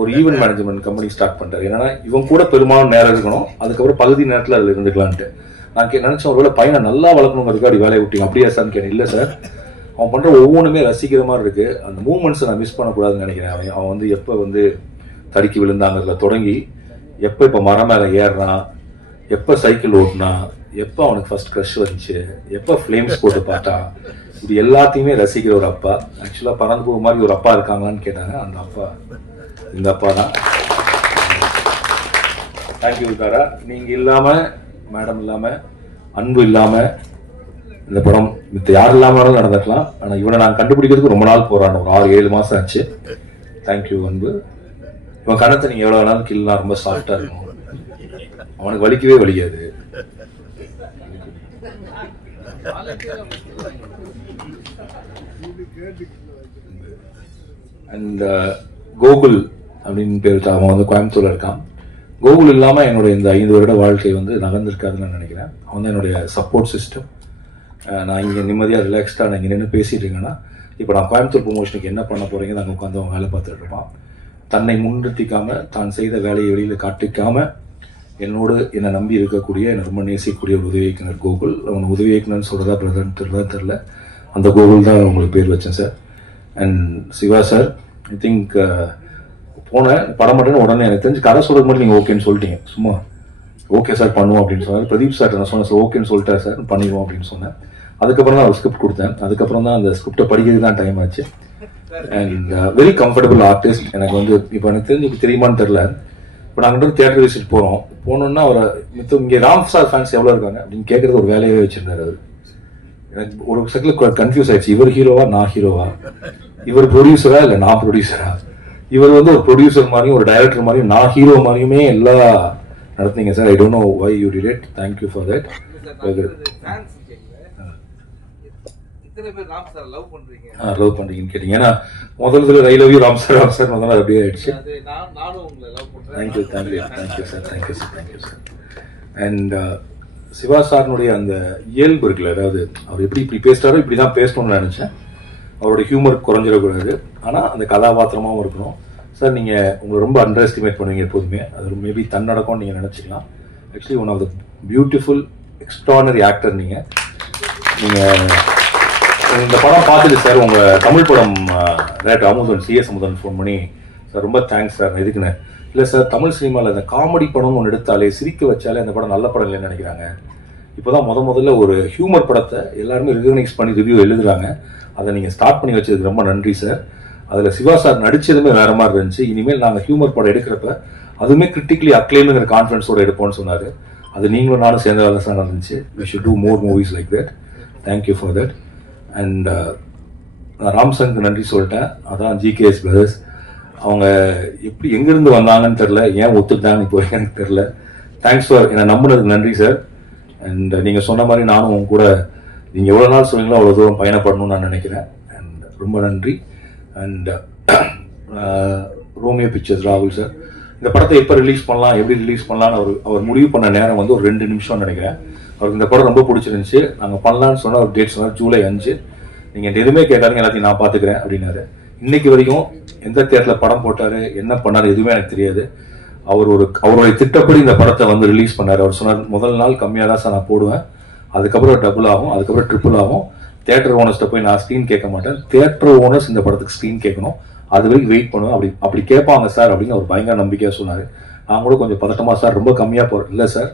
ஒரு ஈவென்ட் மேனேஜ்மெண்ட் கம்பெனி ஸ்டார்ட் பண்ணிட்டாரு. ஏன்னா இவன் கூட பெரும்பாலும் நேரம் இருக்கணும், அதுக்கப்புறம் பகுதி நேரத்தில் அதில் இருந்துக்கலான்ட்டு. நான் நினைச்சேன் ஒருவேளை பையனை நல்லா வளர்க்கணுங்கிறதுக்கு அப்படி வேலையை விட்டீங்க. அப்படியா சார்னு கேட்டேன். இல்லை சார், அவன் பண்ணுற ஒவ்வொன்றுமே ரசிக்கிற மாதிரி இருக்கு, அந்த மூமெண்ட்ஸை நான் மிஸ் பண்ணக்கூடாதுன்னு நினைக்கிறேன். அவன் வந்து எப்போ வந்து தடுக்கி விழுந்தாங்கிறதுல தொடங்கி எப்போ இப்போ மரம் மேலே ஏறுறான், எப்போ சைக்கிள் ஓட்டினா, எப்போ அவனுக்கு ஃபர்ஸ்ட் க்ரஷ் வந்துச்சு, எப்போ ஃப்ளேம்ஸ் போட்டு பார்த்தான், இது எல்லாத்தையுமே ரசிக்கிற ஒரு அப்பா. ஆக்சுவலாக பறந்து போகிற மாதிரி ஒரு அப்பா இருக்காங்களான்னு கேட்டாங்க. அந்த அப்பா இந்த அப்பா தான். தேங்க்யூ தாரா. நீங்கள் இல்லாமல், மேடம் இல்லாமல், அன்பு இல்லாமல் இந்த படம் மித்த யார் இல்லாமல் நடந்துக்கலாம். ஆனால் இவனை நான் கண்டுபிடிக்கிறதுக்கு ரொம்ப நாள் போகிறான், ஒரு 6-7 மாதம் ஆச்சு. தேங்க்யூ அன்பு. இவன் கணத்தை நீங்கள் எவ்வளோ வேணாலும் கில்லாம், ரொம்ப சாஃப்டாக இருக்கும், அவனுக்கு வலிக்கவே வலிக்காது. அண்ட் கோகுல் அப்படின்னு பேர் அவன் வந்து கோயம்புத்தூர்ல இருக்கான். கோகுல் இல்லாம என்னுடைய இந்த 5 வருட வாழ்க்கை வந்து நகர்ந்திருக்காதுன்னு நான் நினைக்கிறேன். அவன் தான் என்னுடைய சப்போர்ட் சிஸ்டம். நான் இங்கே நிம்மதியாக ரிலாக்ஸ்டாக நான் இங்கே நின்று பேசிட்டு இருக்கேன்னா இப்போ நான் கோயம்புத்தூர் ப்ரொமோஷனுக்கு என்ன பண்ண போறீங்க நாங்கள் உட்காந்து அவன் வேலை பார்த்துட்டு இருப்பான். தன்னை முன்னிறுத்திக்காம தான் செய்த வேலையை வெளியில் காட்டிக்காம என்னோடு என்னை நம்பி இருக்கக்கூடிய என்னை ரொம்ப நேசிக்கக்கூடிய ஒரு உதவி இயக்குனர் கோகுல். அவன் உதவி இயக்குனர்னு சொல்றதா பிரதர்ன்னு தெரில, அந்த கோகுல் தான் உங்களுக்கு பேர் வச்சேன் sir. And Shiva sir, I think போன படம் மட்டும் உடனே எனக்கு தெரிஞ்சு கதை சொல்றது மட்டும் நீங்கள் ஓகேன்னு சொல்லிட்டீங்க. சும்மா ஓகே சார் பண்ணுவோம் அப்படின்னு சொன்னார். பிரதீப் சார் நான் சொன்னேன் சார் ஓகேன்னு சொல்லிட்டார் சார் பண்ணிடுவோம் அப்படின்னு சொன்னேன். அதுக்கப்புறம் தான் ஒரு ஸ்கிரிப்ட் கொடுத்தேன். அதுக்கப்புறம் தான் அந்த ஸ்கிரிப்டை படிக்கிறது தான் டைம் ஆச்சு. And very comfortable artist. எனக்கு வந்து இப்போ எனக்கு தெரிஞ்சு தெரியுமான்னு தெரில, இப்போ நாங்கள் தியேட்டர் விசிட் போனோம்னா ஒரு இங்கே ராம் சார் ஃபேன்ஸ் எவ்வளோ இருக்காங்க அப்படின்னு கேட்கறது ஒரு வேலையே வச்சிருந்தாரு அவர். எனக்கு ஒரு செகண்ட்ல கன்ஃபியூஸ் ஆயிடுச்சு, இவர் ஹீரோவா நான் ஹீரோவா, இவர் ப்ரொடியூசரா இல்லை நான் ப்ரொடியூசரா, இவர் வந்து ஒரு ப்ரொடியூசர் மாதிரியும் ஒரு டைரக்டர் மாதிரியும் நான் ஹீரோ மாதிரியுமே எல்லாம் நடத்துனீங்க sir. I don't know why you did it. Thank you for that. Love பண்றீங்கன்னு கேட்டீங்க. ஏன்னா முதல்ல I love you Ram sir முதல்ல அப்படியே ஆயிடுச்சு. Thank you sir. அண்ட் சிவா சார்னுடைய அந்த இயல்பு இருக்குல்ல, அதாவது அவர் எப்படி இப்படி பேசுறாரோ இப்படிதான் பேசணும்னு நினைச்சேன். அவருடைய ஹியூமர் குறைஞ்சிடக்கூடாது, ஆனா அந்த கதாபாத்திரமாவும் இருக்கணும். சார் நீங்க உங்களை ரொம்ப அண்டர் எஸ்டிமேட் பண்ணுவீங்க எப்போதுமே, அது மேபி தன்னடக்கம் நீங்க நினைச்சிக்கலாம். Actually one of the beautiful extraordinary actor நீங்க. இந்த படம் பார்த்துட்டு சார் உங்க தமிழ் படம் director Amudhan CS Amudhan phone பண்ணி சார் ரொம்ப தேங்க்ஸ் சார் எதுக்குன்னு. இல்லை சார் தமிழ் சினிமாவில் இந்த காமெடி படம்னு ஒன்று எடுத்தாலே சிரிக்க வச்சாலே அந்த படம் நல்ல படம் இல்லைன்னு நினைக்கிறாங்க. இப்போதான் முதல்ல ஒரு ஹியூமர் படத்தை எல்லாருமே ரெகனைஸ் பண்ணி ரிவ்யூ எழுதுறாங்க. அதை நீங்கள் ஸ்டார்ட் பண்ணி வச்சதுக்கு ரொம்ப நன்றி சார். அதில் சிவா சார் நடிச்சதுமே வேற மாதிரி இருந்துச்சு. இனிமேல் நாங்கள் ஹியூமர் படம் எடுக்கிறப்ப அதுவுமே கிரிட்டிக்கலி அக்ளைம்ங்கிற கான்ஃபிடன்ஸோட எடுப்போம்னு சொன்னார். அது நீங்களும் நானும் சேர்ந்ததாக சார் நடந்துச்சு. We should do more movies like that. Thank you for that. And நான் ராம்சங்க்கு நன்றி சொல்லிட்டேன். அதான் GKS பிரதர்ஸ். அவங்க எப்படி எங்கிருந்து வந்தாங்கன்னு தெரில, ஏன் ஒத்துட்டாங்கன்னு இப்போ எனக்கு தெரில. தேங்க்ஸ் ஃபார் என்னை நம்பினதுக்கு நன்றி சார். அண்ட் நீங்கள் சொன்ன மாதிரி நானும் உங்க கூட நீங்கள் எவ்வளோ நாள் சொன்னீங்களோ அவ்வளோ தூரம் பயணப்படணும்னு நான் நினைக்கிறேன். அண்ட் ரொம்ப நன்றி. அண்ட் ரோமியோ பிக்சர்ஸ் ராகுல் சார், இந்த படத்தை எப்போ ரிலீஸ் பண்ணலாம் எப்படி ரிலீஸ் பண்ணலான்னு அவர் முடிவு பண்ண நேரம் வந்து ஒரு 2 நிமிஷம்னு நினைக்கிறேன். அவருக்கு இந்த படம் ரொம்ப பிடிச்சிருந்துச்சு. நாங்கள் பண்ணலான்னு சொன்னால் ஒரு டேட் சொன்னார், ஜூலை 5. நீங்கள் எதுவுமே கேட்காதீங்க, எல்லாத்தையும் நான் பார்த்துக்கிறேன் அப்படின்னாரு. இன்னைக்கு வரைக்கும் எந்த தியேட்டரில் படம் போட்டாரு என்ன பண்ணாரு எதுவுமே எனக்கு தெரியாது. அவருடைய திட்டப்படி இந்த படத்தை வந்து ரிலீஸ் பண்ணாரு. அவர் சொன்னார் முதல் நாள் கம்மியாக தான் சார் நான் போடுவேன், அதுக்கப்புறம் டபுள் ஆகும், அதுக்கப்புறம் ட்ரிபிள் ஆகும். தியேட்டர் ஓனர்ஸ்ட்ட போய் நான் ஸ்க்ரீன் கேட்க மாட்டேன், தியேட்டர் ஓனர்ஸ் இந்த படத்துக்கு ஸ்க்ரீன் கேட்கணும், அது வரைக்கும் வெயிட் பண்ணுவேன், அப்படி கேட்பாங்க சார் அப்படின்னு அவர் பயங்கர நம்பிக்கையாக சொன்னார். நான் கூட கொஞ்சம் பதட்டமா சார் ரொம்ப கம்மியாக போகிறேன். இல்லை சார்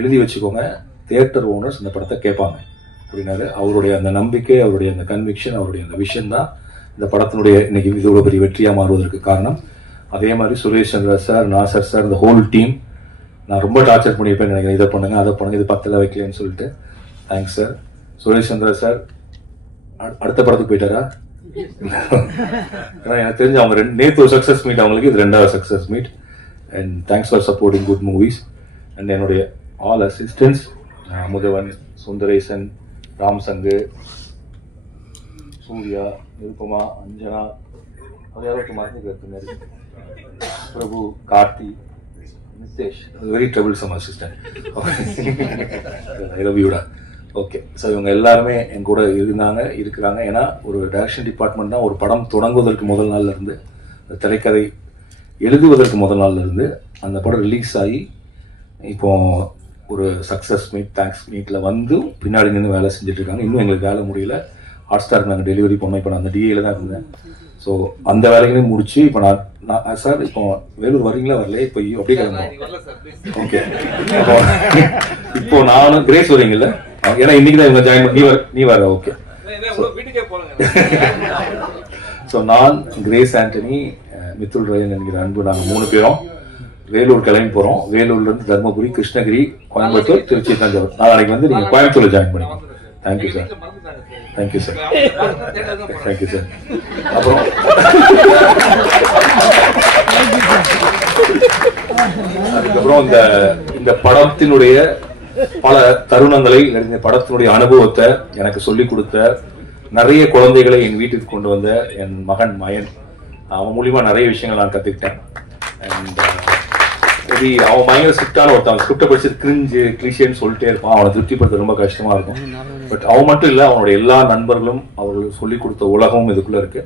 எழுதி வச்சுக்கோங்க, தியேட்டர் ஓனர்ஸ் இந்த படத்தை கேட்பாங்க அப்படின்னாரு. அவருடைய அந்த நம்பிக்கை, அவருடைய அந்த கன்விக்ஷன், அவருடைய அந்த விஷன் தான் இந்த படத்தினுடைய இன்னைக்கு இவ்வளோ பெரிய வெற்றியாக மாறுவதற்கு காரணம். அதே மாதிரி சுரேஷ் சந்திரா சார், நாசர் சார், இந்த ஹோல் டீம் நான் ரொம்ப டார்ச்சர் பண்ணியிருப்பேன் நினைக்கிறேன். இதை பண்ணுங்க அதை பண்ணுங்க, இது 10 வைக்கலன்னு சொல்லிட்டு. Thanks sir. Suresh Chandra sir அடுத்த படத்துக்கு போயிட்டாரா? ஏன்னா எனக்கு தெரிஞ்சு அவங்க நேற்று ஒரு சக்ஸஸ் மீட், அவங்களுக்கு இது 2வது success meet. And thanks for supporting good movies. And என்னுடைய all assistants Mudhavan, Sundaresan, Ramsangu, Surya, Nirupama, Anjana, Prabhu, Karthi, Nithesh, very troublesome assistant. I love யூடா. ஓகே, ஸோ இவங்க எல்லாருமே என் கூட இருக்கிறாங்க. ஏன்னா ஒரு டைரக்ஷன் டிபார்ட்மெண்ட் தான் ஒரு படம் தொடங்குவதற்கு முதல் நாள்ல இருந்து, திரைக்கதை எழுதுவதற்கு முதல் நாள்ல இருந்து, அந்த படம் ரிலீஸ் ஆகி இப்போ ஒரு சக்ஸஸ் மீட், தேங்க்ஸ் மீட்ல வந்து பின்னாடி நின்று வேலை செஞ்சுட்டு இருக்காங்க. இன்னும் எங்களுக்கு வேலை முடியல. ஹாட் ஸ்டாருக்கு நாங்கள் டெலிவரி பண்ணோம். இப்போ நான் அந்த DAல தான் இருந்தேன். ஸோ அந்த வேலைகளையும் முடிச்சு இப்போ நான் சார் இப்போ வேலூர் வரீங்களா? வரல, இப்போ அப்படியே கிளம்புவோம். ஓகே, இப்போ நானும் கிரேஸ் வரீங்கல்ல, ஏன்னா இன்னைக்கு தான் இவங்க ஜாயின் பண்ணி நீ வர. ஓகே, ஸோ நான், கிரேஸ் ஆண்டனி, மித்துல் ரயன் என்கிற அன்பு, நாங்கள் 3 பேரும் வேலூர் கிளம்பி போகிறோம். வேலூர்ல இருந்து தர்மபுரி, கிருஷ்ணகிரி, கோயம்புத்தூர், திருச்சி, தஞ்சாவூர். நாளைக்கு வந்து நீங்கள் கோயம்புத்தூர்ல ஜாயின் பண்ணிக்கோங்க. Thank you sir. Thank you sir. Thank you sir. அப்புறம் அதுக்கப்புறம் இந்த படத்தினுடைய பல தருணங்களை, இந்த படத்தினுடைய அனுபவத்தை எனக்கு சொல்லிக் கொடுத்த, நிறைய குழந்தைகளை என் வீட்டுக்கு கொண்டு வந்த என் மகன் மயன், அவன் மூலியமா நிறைய விஷயங்கள் நான் கத்துக்கிட்டேன். அண்ட் மேபி அவன் பயங்கர ஸ்ட்ரிக்டான ஒருத்தன், ஸ்கிரிப்டை படிச்சு கிரிஞ்சு கிளிஷேன்னு சொல்லிட்டே இருப்பான். அவனை திருப்திப்படுத்த ரொம்ப கஷ்டமா இருக்கும். பட் அவன் மட்டும் இல்லை, அவனோட எல்லா நண்பர்களும் அவர்கள் சொல்லிக் கொடுத்த உலகமும் இதுக்குள்ள இருக்கு.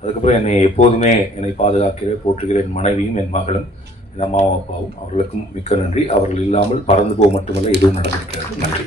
அதுக்கப்புறம் என்னை எப்போதுமே என்னை பாதுகாக்கிற போற்றுகிற என் மனைவியும் என் மகளும் என் அம்மாவும் அப்பாவும், அவர்களுக்கும் மிக்க நன்றி. அவர்கள் இல்லாமல் பறந்து போக மட்டுமல்ல எதுவும் நடந்திருக்கிறது. நன்றி.